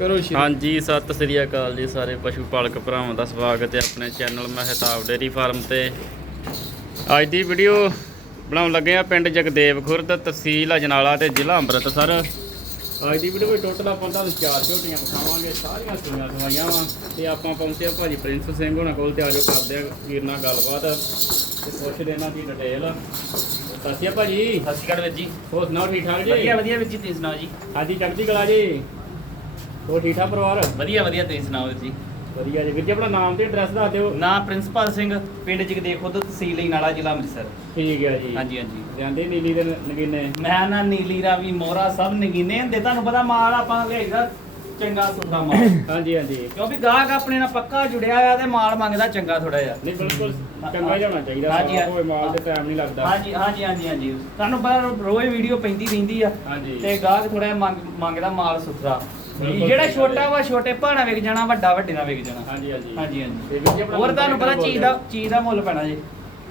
ਕਰੋ ਸ਼ੁਰੂ ਹਾਂਜੀ ਸਤਿ ਸ੍ਰੀ ਅਕਾਲ ਜੀ ਸਾਰੇ ਪਸ਼ੂ ਪਾਲਕ ਭਰਾਵਾਂ ਦਾ ਸਵਾਗਤ ਹੈ ਆਪਣੇ ਚੈਨਲ ਮਹਿਤਾਬ ਡੇਰੀ ਫਾਰਮ ਤੇ। ਅੱਜ ਦੀ ਵੀਡੀਓ ਬਣਾਉਣ ਲੱਗੇ ਆ ਪਿੰਡ ਜਗਦੇਵ ਖੁਰਦ ਤਹਿਸੀਲ ਅਜਨਾਲਾ ਤੇ ਜ਼ਿਲ੍ਹਾ ਅੰਮ੍ਰਿਤਸਰ। ਅੱਜ ਦੀ ਵੀਡੀਓ ਵਿੱਚ ਟੋਟਲ ਆਪਾਂ ਤੁਹਾਨੂੰ ਚਾਰ ਝੋਟੀਆਂ ਵਿਖਾਵਾਂਗੇ ਸਾਰੀਆਂ ਸੂਈਆਂ ਸਵਾਈਆਂ ਵਾ ਤੇ ਆਪਾਂ ਪਹੁੰਚੇ ਆ ਭਾਜੀ ਪ੍ਰਿੰਸ ਸਿੰਘ ਹੋਣਾ ਕੋਲ ਤੇ ਆਜੋ ਕਰਦੇ ਆ ਵੀਰ ਨਾਲ ਗੱਲਬਾਤ ਤੇ ਪੁੱਛਦੇ ਇਹਨਾਂ ਦੀ ਡਿਟੇਲ ਸਤਿ ਸ਼੍ਰੀ ਅਕਾਲ ਭਾਜੀ। ਸਤਿ ਸ਼੍ਰੀ ਅਕਾਲ ਵੀਰ ਜੀ। ਹੋਰ ਸੁਣਾਓ ਠੀਕ ਠਾਕ ਜੀ? ਵਧੀਆ ਵਧੀਆ ਵੀਰ ਜੀ ਤੁਸੀਂ ਸੁਣਾਓ ਜੀ? ਹਾਂਜੀ ਚੜ੍ਹਦੀ ਕਲਾ ਜੀ। ਹੋਰ ਠੀਕ ਠਾਕ ਪਰਿਵਾਰ? ਵਧੀਆ ਵਧੀਆ ਤੁਸੀਂ ਸੁਣਾਓ ਵੀਰ ਜੀ? ਵਧੀਆ ਜੀ। ਵੀਰ ਜੀ ਆਪਣਾ ਨਾਮ ਤੇ ਐਡਰੈਸ ਦੱਸ ਦਿਓ। ਨਾਮ ਪ੍ਰਿੰਸੀਪਲ ਸਿੰਘ ਪਿੰਡ ਜਗਦੇਵ ਖੁਦ ਤਹਿਸੀਲ ਨਾਲਾ ਜ਼ਿਲ੍ਹਾ ਅੰਮ੍ਰਿਤਸਰ। ਠੀਕ ਹੈ ਜੀ। ਹਾਂਜੀ ਹਾਂਜੀ। ਜਾਂਦੇ ਨੀਲੀ ਦੇ ਨਗੀਨੇ? ਮੈਂ ਨਾ ਨੀਲੀ ਰਾਵੀ ਮੋਹਰਾ ਸਭ ਨਗੀਨੇ ਹੁੰਦੇ। ਤੁਹਾਨੂੰ ਪਤਾ ਮਾਲ ਆਪਾਂ ਲਿਆਈਦਾ ਚੰਗਾ ਸੁਣਦਾ ਮਾਲ। ਹਾਂਜੀ ਹਾਂਜੀ। ਕਿਉਂਕਿ ਗਾਹਕ ਆਪਣੇ ਨਾਲ ਪੱਕਾ ਜੁੜਿਆ ਹੋਇਆ ਤੇ ਮਾਲ ਮੰਗਦਾ ਚੰਗਾ ਥੋੜਾ ਜਿਹਾ। ਨਹੀਂ ਬਿਲਕੁਲ ਚੰਗਾ ਹੀ ਹੋਣਾ ਚਾਹੀਦਾ। ਹਾਂਜੀ, ਹੋਏ ਮਾਲ ਤੇ ਟਾਈਮ ਨਹੀਂ ਲੱਗਦਾ। ਹਾਂਜੀ ਹਾਂਜੀ ਹਾਂਜੀ ਹਾਂਜੀ। ਤੁਹਾਨੂੰ ਪਤਾ ਰੋਜ਼ ਵੀਡੀਓ ਪੈਂਦੀ ਰਹਿੰਦੀ ਆ ਤੇ ਗਾਹਕ ਥੋੜਾ ਮੰਗਦਾ ਮਾਲ ਸੁਥਰਾ। ਜਿਹੜਾ ਛੋਟਾ ਵਾ ਛੋਟੇ ਭਾਣਾ ਵਿਕ ਜਾਣਾ ਵੱਡਾ ਵੱਡੇ ਨਾਲ ਵਿਕ ਜਾਣਾ। ਹਾਂਜੀ ਹਾਂਜੀ। ਹਾਂਜੀ ਹਾਂਜੀ। ਤੇ ਵੀਰ ਜੀ ਆਪਣਾ ਹੋਰ ਤੁਹਾਨੂੰ ਪਤਾ ਚੀਜ਼ ਦਾ ਚੀਜ਼ ਦਾ ਮੁੱਲ ਪੈਣਾ ਜੀ।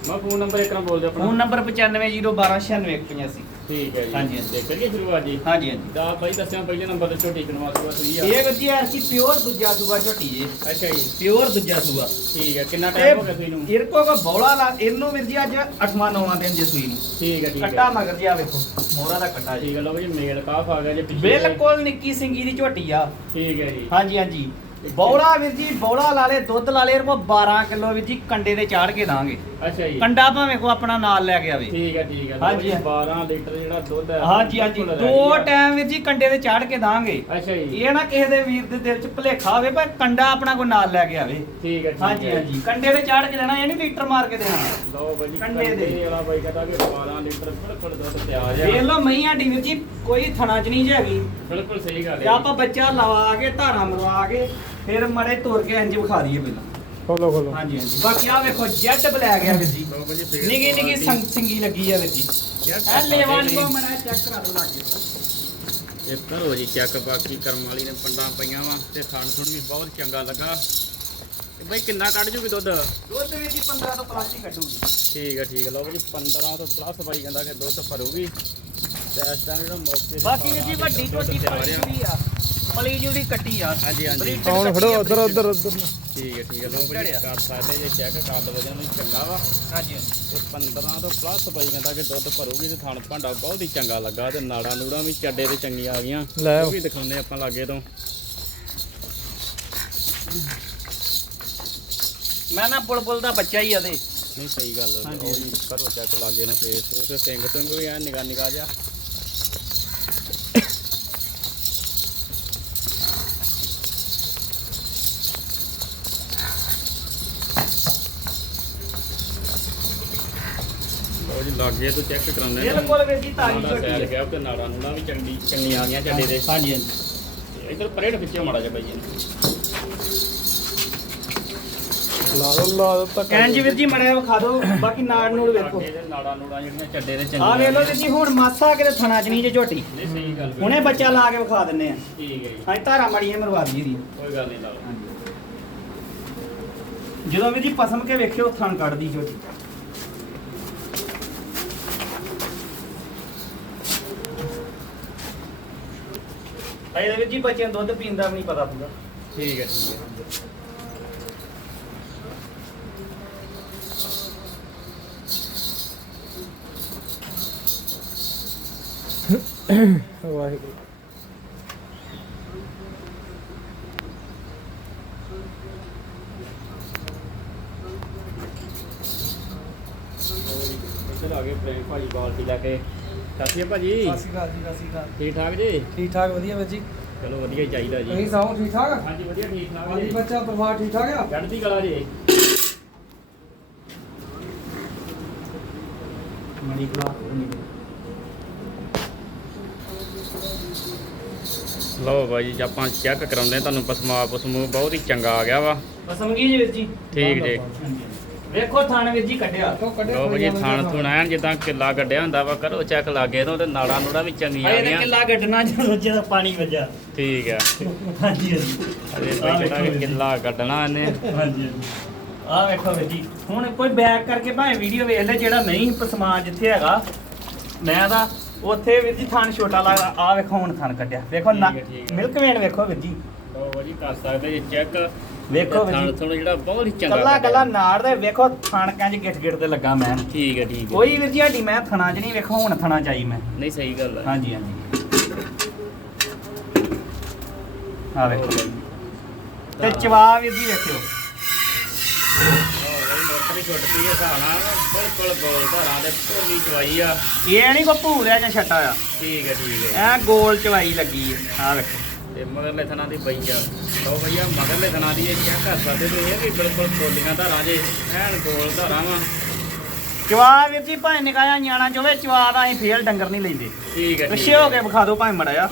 ਮੈਂ ਫੋਨ ਨੰਬਰ ਇੱਕ ਨਾਲ ਬੋਲ ਦਿਓ ਫੋਨ ਨੰਬਰ 9501296185 ਠੀਕ ਹੈ ਜੀ। ਹਾਂਜੀ, ਹਾਂਜੀ। ਦੇਖ ਕਰੀਏ ਸ਼ੁਰੂਆਤ ਜੀ। ਹਾਂਜੀ ਹਾਂਜੀ। ਦਾ ਬਾਈ ਦੱਸਿਆ ਪਹਿਲੇ ਨੰਬਰ ਤੇ ਛੋਟੀ ਕਨਵਾ ਸੁਆ ਸੂਈ ਆ ਇਹ ਵਧੀਆ ਸੀ ਪਿਓਰ ਦੂਜਾ ਸੂਆ ਝੋਟੀ ਜੀ। ਅੱਛਾ ਜੀ। ਪਿਓਰ ਦੂਜਾ ਸੂਆ। ਠੀਕ ਹੈ ਕਿੰਨਾ ਟਾਈਮ ਹੋ ਗਿਆ ਸੂਈ ਨੂੰ? ਇਰਕੋ ਕੋ ਬੌਲਾ ਲਾ ਇਹਨੂੰ ਵੀਰ ਜੀ ਅੱਜ 8ਵਾਂ 9ਵਾਂ ਦਿਨ ਜੇ ਸੂਈ ਨੂੰ। ਠੀਕ ਹੈ ਠੀਕ ਕੱਟਾ ਹੈ ਮਗਰ ਜੀ ਆ ਵੇਖੋ। ਮੋਹਰਾ ਦਾ ਕੱਟਾ ਜੀ। ਠੀਕ ਹੈ ਲਓ ਜੀ ਮੇਲ ਕਾਫ ਆ ਗਿਆ ਜੀ ਪਿੱਛੇ। ਬਿਲਕੁਲ ਨਿੱਕੀ ਸਿੰਗੀ ਦੀ ਝੋਟੀ ਆ। ਠੀਕ ਹੈ ਜੀ। ਹਾਂਜੀ ਹਾਂਜੀ। ਬੌਲਾ ਵੀਰ ਜੀ ਬੌਲਾ ਲਾ ਲੇ ਦੁੱਧ ਲਾ ਲੇ ਕੋ 12 ਕਿਲੋ ਵੀਰ ਜੀ ਕੰਡੇ ਤੇ ਚਾੜ ਕੇ ਦਾਂਗੇ। ਅੱਛਾ ਜੀ। ਕੰਡਾ ਭਾਵੇਂ ਕੋ ਆਪਣਾ ਨਾਲ ਲੈ ਕੇ ਆਵੇ। ਠੀਕ ਹੈ ਠੀਕ ਹੈ। ਹਾਂਜੀ, ਜੀ, ਹਾਂਜੀ। 12 ਲੀਟਰ ਜਿਹੜਾ ਦੁੱਧ ਹੈ ਹਾਂਜੀ ਹਾਂਜੀ। ਬਿਲਕੁਲ ਦੋ ready ਆ। ਟਾਈਮ ਵੀਰ ਜੀ ਕੰਡੇ ਤੇ ਚਾੜ ਕੇ ਦਾਂਗੇ। ਅੱਛਾ ਜੀ। ਇਹ ਨਾ ਕਿਸੇ ਦੇ ਵੀਰ ਦੇ ਦਿਲ 'ਚ ਭੁਲੇਖਾ ਹੋਵੇ ਪਰ ਕੰਡਾ ਆਪਣਾ ਕੋਈ ਨਾਲ ਲੈ ਕੇ ਆਵੇ। ਠੀਕ ਹੈ ਹਾਂਜੀ ਹੈ। ਹਾਂਜੀ ਕੰਡੇ ਤੇ ਚਾੜ ਕੇ ਦੇਣਾ ਇਹ ਨਹੀਂ ਲੀਟਰ ਮਾਰ ਕੇ ਦੇਣਾ। ਲਓ ਬਾਈ ਜੀ ਕੰਡੇ ਕੰਡੇ ਦੇ। ਵਾਲਾ ਬਾਈ ਕਹਿੰਦਾ ਕਿ 12 ਲੀਟਰ ਬਿਲਕੁਲ ਦੁੱਧ ਤਿਆਰ ਵੇਖ ਹੈ ਲਓ ਮਈਆਂ ਡੀ ਵੀਰ ਜੀ ਕੋਈ ਥਣਾ 'ਚ ਨਹੀਂ ਜੀ ਹੈਗੀ। ਬਿਲਕੁਲ ਸਹੀ ਗੱਲ ਹੈ। ਆਪਾਂ ਬੱਚਾ ਲਵਾ ਕੇ ਧਾਰਾਂ ਮਰਵਾ ਕੇ ਫਿਰ ਮੜੇ ਤੋੜ ਕੇ ਇੰਜ ਵਿਖਾ ਦਈਏ ਪਹਿਲਾਂ। ਖੋਲੋ ਖੋਲੋ। ਹਾਂਜੀ ਹਾਂਜੀ। ਬਾਕੀ ਆ ਵੇਖੋ ਜੈਟ ਬਲੈਕ ਆ ਵੀਰ ਜੀ। ਨਿੱਗੀ ਨਿੱਗੀ ਸੰਗ ਸਿੰਗੀ ਲੱਗੀ ਆ ਵੀਰ ਜੀ। ਇਹ ਲੇਵਾ ਲੇਵਾ ਮੜਾ ਚੈੱਕ ਕਰਾ ਦੋ ਲੱਗੇ ਇਹ ਕਰੋ ਜੀ ਚੈੱਕ ਬਾਕੀ ਕਰਮ ਵਾਲੀ ਨੇ ਪੰਡਾਂ ਪਈਆਂ ਵਾ ਤੇ ਖਾਣ ਥੁਣ ਵੀ ਬਹੁਤ ਚੰਗਾ ਲੱਗਾ। ਤੇ ਬਾਈ ਕਿੰਨਾ ਕੱਢ ਜੂਗੀ ਦੁੱਧ? ਦੁੱਧ ਵੀਰ ਜੀ 15 ਤੋਂ ਪਲੱਸ ਹੀ ਕੱਢੂਗੀ। ਠੀਕ ਹੈ ਠੀਕ ਹੈ ਲਓ ਜੀ 15 ਤੋਂ ਪਲੱਸ ਬਾਈ ਕਹਿੰਦਾ ਕਿ ਦੁੱਧ ਭਰੂਗੀ ਤੇ ਇਸ ਟਾਈਮ ਜਿਹੜਾ ਮੌਕੇ ਤੇ ਬਾਕੀ ਜੀ ਵੱਡੀ ਝੋਟੀ ਤਿਆਰ ਪਲੀ ਆ। ਪਲੀ ਜੁੜੀ ਕੱਟੀ ਆ। ਹਾਂਜੀ ਹਾਂਜੀ। ਖੜੋ ਆ, ਉਧਰ। ਉਧਰ ਉਧਰ। ਠੀਕ ਹੈ ਠੀਕ ਹੈ। ਲਓ ਬਾਈ ਕਰ ਸਕਦੇ ਜੇ ਚੈੱਕ ਕਰ ਵਜਨ ਨੂੰ ਚੰਗਾ ਵਾ। ਹਾਂਜੀ ਹਾਂਜੀ। ਤੇ 15 ਤੋਂ ਪਲੱਸ ਬਾਈ ਕਹਿੰਦਾ ਕਿ ਦੁੱਧ ਭਰੂਗੀ ਤੇ ਥਣ ਭਾਂਡਾ ਬਹੁਤ ਹੀ ਚੰਗਾ ਲੱਗਾ ਤੇ ਨਾੜਾਂ ਨੂੜਾਂ ਵੀ ਚੱਡੇ ਤੇ ਚੰਗੀਆਂ ਆ ਗਈਆਂ। ਲੈ ਉਹ ਵੀ ਦਿਖਾਉਂਦੇ ਆਪਾਂ ਲਾਗੇ ਤੋਂ। ਮੈਂ ਨਾ ਬੁਲਬੁਲ ਦਾ ਬੱਚਾ ਹੀ ਆ ਦੇ ਨਹੀਂ ਸਹੀ ਗੱਲ ਹੈ ਉਹ ਕਰੋ ਚੈੱਕ ਲਾਗੇ ਨਾ ਫੇਸ ਉਹ ਤੇ ਸਿੰਘ ਸਿੰਘ ਵੀ ਆ ਨਿਗਾ ਨਿਗਾ ਜਾ ਜੀ ਲਾਗੇ ਤੋਂ ਚੈੱਕ ਕਰਾਉਂਦੇ ਆ ਬਿਲਕੁਲ ਵੀਰ ਜੀ ਤਾਜੀ ਨਾੜਾ ਝੋਟੀ ਸੈਰ ਆ ਗਿਆ ਤੇ ਨਾੜਾ ਨੂੜਾ ਵੀ ਚੰਗੀ ਚੰਗੀਆਂ ਆ ਗਈਆਂ ਚੱਡੇ ਦੇ। ਹਾਂਜੀ ਹਾਂਜੀ। ਤੇ ਇੱਧਰ ਪਰੇਡ ਵਿੱਚੋਂ ਮਾੜਾ ਜਿਹਾ ਬਾਈ ਜੀ। ਲਾ ਲਓ ਲਾ ਲਓ ਤੱਕ ਕਹਿਣ ਜੀ ਵੀਰ ਜੀ ਮੜਿਆ ਵਿਖਾ ਦਿਓ ਬਾਕੀ ਨਾੜ ਨੂੜ ਵੇਖੋ। ਲਾਗੇ ਦੇ ਨਾੜਾ ਨੂੜਾ ਜਿਹੜੀਆਂ ਚੱਡੇ ਦੇ ਚੰਗੀਆਂ ਆ ਵੇਖ ਲਓ ਵੀਰ ਜੀ ਹੁਣ ਮਾਸਾ ਕਿਤੇ ਥਣਾ ਚ ਨਹੀਂ ਜੇ ਝੋਟੀ। ਨਹੀਂ ਸਹੀ ਗੱਲ ਹੁਣੇ ਬੱਚਾ ਲਾ ਕੇ ਵਿਖਾ ਦਿੰਨੇ ਆ। ਠੀਕ ਹੈ ਜੀ। ਹਾਂ ਧਾਰਾ ਮੜੀਏ ਮਰਵਾ ਦਈਏ ਦੀ ਕੋਈ ਗੱਲ ਨਹੀਂ ਲਾਓ। ਜਦੋਂ ਵੀਰ ਜੀ ਪਸਮ ਕੇ ਵੇਖਿਓ ਥਣ ਕੱਢਦੀ ਝੋਟੀ। ਅਜੇ ਵੀਰ ਜੀ ਬੱਚਿਆਂ ਨੂੰ ਦੁੱਧ ਪੀਣ ਦਾ ਵੀ ਨਹੀਂ ਪਤਾ ਪੂਰਾ ਠੀਕ ਹੈ ਠੀਕ ਹੈ। ਵਾਹਿਗੁਰੂ। ਇੱਧਰ ਆ ਗਏ ਪ੍ਰੇਮ ਭਾਜੀ ਬਾਲਟੀ ਲੈ ਕੇ। ਸ਼੍ਰੀ ਅਕਾਲ ਭਾਜੀ। ਸਤਿ ਸ਼੍ਰੀ ਅਕਾਲ ਜੀ ਸਤਿ ਸ਼੍ਰੀ ਅਕਾਲ। ਠੀਕ ਠਾਕ ਜੀ? ਠੀਕ ਠਾਕ ਵਧੀਆ ਵੀਰ ਜੀ। ਚਲੋ ਵਧੀਆ ਹੀ ਚਾਹੀਦਾ ਤੁਸੀਂ ਜੀ ਸੁਣਾਓ ਠੀਕ ਠਾਕ? ਹਾਂਜੀ ਵਧੀਆ ਠੀਕ ਠਾਕ ਹਾਂਜੀ ਜੀ। ਬੱਚਾ ਪਰਿਵਾਰ ਠੀਕ ਠਾਕ ਆ? ਚੜ੍ਹਦੀ ਕਲਾ ਜੀ। ਮਣੀ ਕਲਾ ਲਓ ਭਾਈ ਜੀ ਆਪਾਂ ਚੈੱਕ ਕਰਾਉਂਦੇ ਹਾਂ, ਤੁਹਾਨੂੰ ਪਸਮਾ ਪਸਮੂ ਬਹੁਤ ਹੀ ਚੰਗਾ ਆ ਗਿਆ ਵਾ। ਪਸਮ ਕੀ ਜੀ ਵੀਰ ਜੀ? ਠੀਕ ਜੀ। ਵੇਖੋ ਥਣ ਵੀਰ ਜੀ ਕੱਢਿਆ। ਤੋਂ ਕੱਢਿਆ ਲਓ ਭਾਈ ਜੀ ਥਾਣ ਥੁਣ ਐਨ ਜਿੱਦਾਂ ਕਿੱਲਾ ਕੱਢਿਆ ਹੁੰਦਾ ਵਾ ਕਰੋ ਚੈੱਕ ਲਾਗੇ ਤੋਂ ਤੇ ਨਾੜਾ ਨੂੜਾ ਵੀ ਚੰਗੀਆਂ ਆ ਅਜੇ ਤਾਂ ਗਈਆਂ ਕਿੱਲਾ ਕੱਢਣਾ ਜਦੋਂ ਜਦੋਂ ਪਾਣੀ ਵੱਜਾ ਠੀਕ ਹੈ ਹਾਂਜੀ ਹਾਂਜੀ। ਅਰੇ ਆਹ ਭਾਈ ਵੇਖੋ ਕਹਿੰਦਾ ਵੀਰ ਜੀ। ਕਿੱਲਾ ਕੱਢਣਾ ਇਹਨੇ। ਹਾਂਜੀ ਆਹ ਵੇਖੋ ਵੀਰ ਜੀ ਹੁਣ ਕੋਈ ਬੈਕ ਕਰਕੇ ਭਾਵੇਂ ਵੀਡੀਓ ਵੇਖ ਲੈ ਜਿਹੜਾ ਨਹੀਂ ਪਸਮਾਨ ਜਿੱਥੇ ਹੈਗਾ ਮੈਂ ਤਾਂ ਉੱਥੇ ਵੀਰ ਜੀ ਥਣ ਛੋਟਾ ਲੱਗਦਾ ਆਹ ਵੇਖੋ ਹੁਣ ਥਣ ਕੱਢਿਆ। ਵੇਖੋ ਨਾ ਠੀਕ ਹੈ, ਠੀਕ ਹੈ। ਮਿਲਕ ਵੇਨ ਵੇਖੋ ਵੀਰ ਜੀ। ਲਓ ਭਾਜੀ ਕਰ ਸਕਦੇ ਜੀ ਚੈੱਕ ਵੇਖੋ ਥਣ ਭਾਜੀ ਥੋੜਾ ਜਿਹੜਾ ਬਹੁਤ ਹੀ ਚੰਗਾ ਕੱਲਾ। ਕੱਲਾ ਨਾੜ ਦੇ ਵੇਖੋ ਥਣਕਾਂ 'ਚ ਗਿੱਟ ਗਿੱਟ ਤੇ ਲੱਗਾ ਮੈਂ। ਠੀਕ ਹੈ ਠੀਕ ਹੈ। ਕੋਈ ਵੀਰ ਜੀ ਹੱਡੀ ਮੈਂ ਥਣਾ 'ਚ ਨਹੀਂ ਵੇਖੋ ਹੁਣ ਥਣਾ ਚਾਈ ਮੈਂ। ਨਹੀਂ ਸਹੀ ਗੱਲ ਹੈ। ਹਾਂਜੀ ਹਾਂਜੀ। ਆ ਵੇਖੋ। ਤੇ ਚਵਾ ਵੀਰ ਜੀ ਵੇਖਿਓ। ਮੋਟਰ ਛੁੱਟ ਪਈ ਹੈ ਸਾਣਾ ਬਿਲਕੁਲ ਗੋਲ ਧਾਰਾਂ ਦੇ ਢੋਲੀ ਚਵਾਈ ਆ। ਇਹ ਨਹੀਂ ਕੋ ਭੂਰਿਆ ਜਾਂ ਛੱਟਾ ਆ। ਠੀਕ ਹੈ ਠੀਕ ਹੈ। ਐ ਗੋਲ ਚਵਾਈ ਲੱਗੀ ਹੈ। ਆ ਵੇਖੋ। ਤੇ ਮਗਰਲੇ ਥਣਾ ਦੀ ਬਈ ਆ। ਲਓ ਭਈਆ ਮਗਰਲੇ ਥਣਾ ਦੀ ਇਹ ਚੈੱਕ ਕਰ ਸਕਦੇ ਤੁਸੀਂ ਇਹ ਵੀ ਬਿਲਕੁਲ ਖੋਲੀਆਂ ਧਾਰਾਂ ਜੇ ਐਨ ਗੋਲ ਧਾਰਾਂ ਵਾ। ਚਵਾ ਵੀਰ ਜੀ ਭਾਵੇਂ ਨਿਕਾਇਆ ਨਿਆਣਾ ਚੋਵੇ ਚਵਾ ਦਾ ਅਸੀਂ ਫੇਲ ਡੰਗਰ ਨਹੀਂ ਲੈਂਦੇ। ਠੀਕ ਹੈ ਪਿੱਛੇ ਹੋ। ਕੇ ਵਿਖਾ ਦਿਓ ਭਾਵੇਂ ਮੜਾ ਆ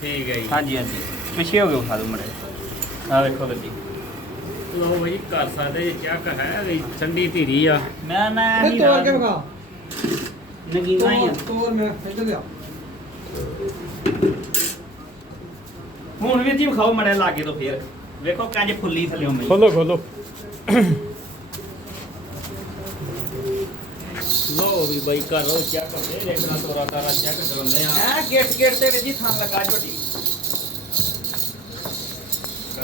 ਠੀਕ ਹੈ ਜੀ। ਹਾਂਜੀ ਹਾਂਜੀ। ਪਿੱਛੇ ਹੋ ਕੇ ਵਿਖਾ ਦਿਓ ਮੜਾ ਆ ਵੇਖੋ ਵੀਰ ਜੀ। ਲਓ ਭਾਈ ਕਰ ਸਕਦੇ ਜੇ ਚੈੱਕ ਹੈ ਵੀ ਠੰਡੀ ਧੀਰੀ ਆ। ਮੈਂ ਮੈਂ ਇਹ ਹੀ ਤੋੜ ਕੇ ਵਿਖਾ। ਨਗੀਨਾ ਹੀ ਆ। ਤੋੜ ਤੋੜ ਮੈਂ ਇੱਧਰ ਲਿਆ। ਹੁਣ ਵੀਰ ਜੀ ਵਿਖਾਓ ਮੜੇ ਲਾਗੇ ਤੋਂ ਫੇਰ। ਵੇਖੋ ਕੰਜ ਫੁੱਲੀ ਥੱਲੇ ਮੈਂ ਖੋਲੋ ਖੋਲੋ। ਲਓ ਵੀ ਬਾਈ ਕਰ ਲਓ ਚੈੱਕ ਇੱਕ ਨਾ ਤੋਰਾ ਤਾਰਾ ਚੈੱਕ ਕਰਾਉਂਦੇ ਆ। ਐ ਗਿੱਟ ਗਿੱਟ ਤੇ ਜੀ ਥਾਂ ਲੱਗਾ ਝੋਟੀ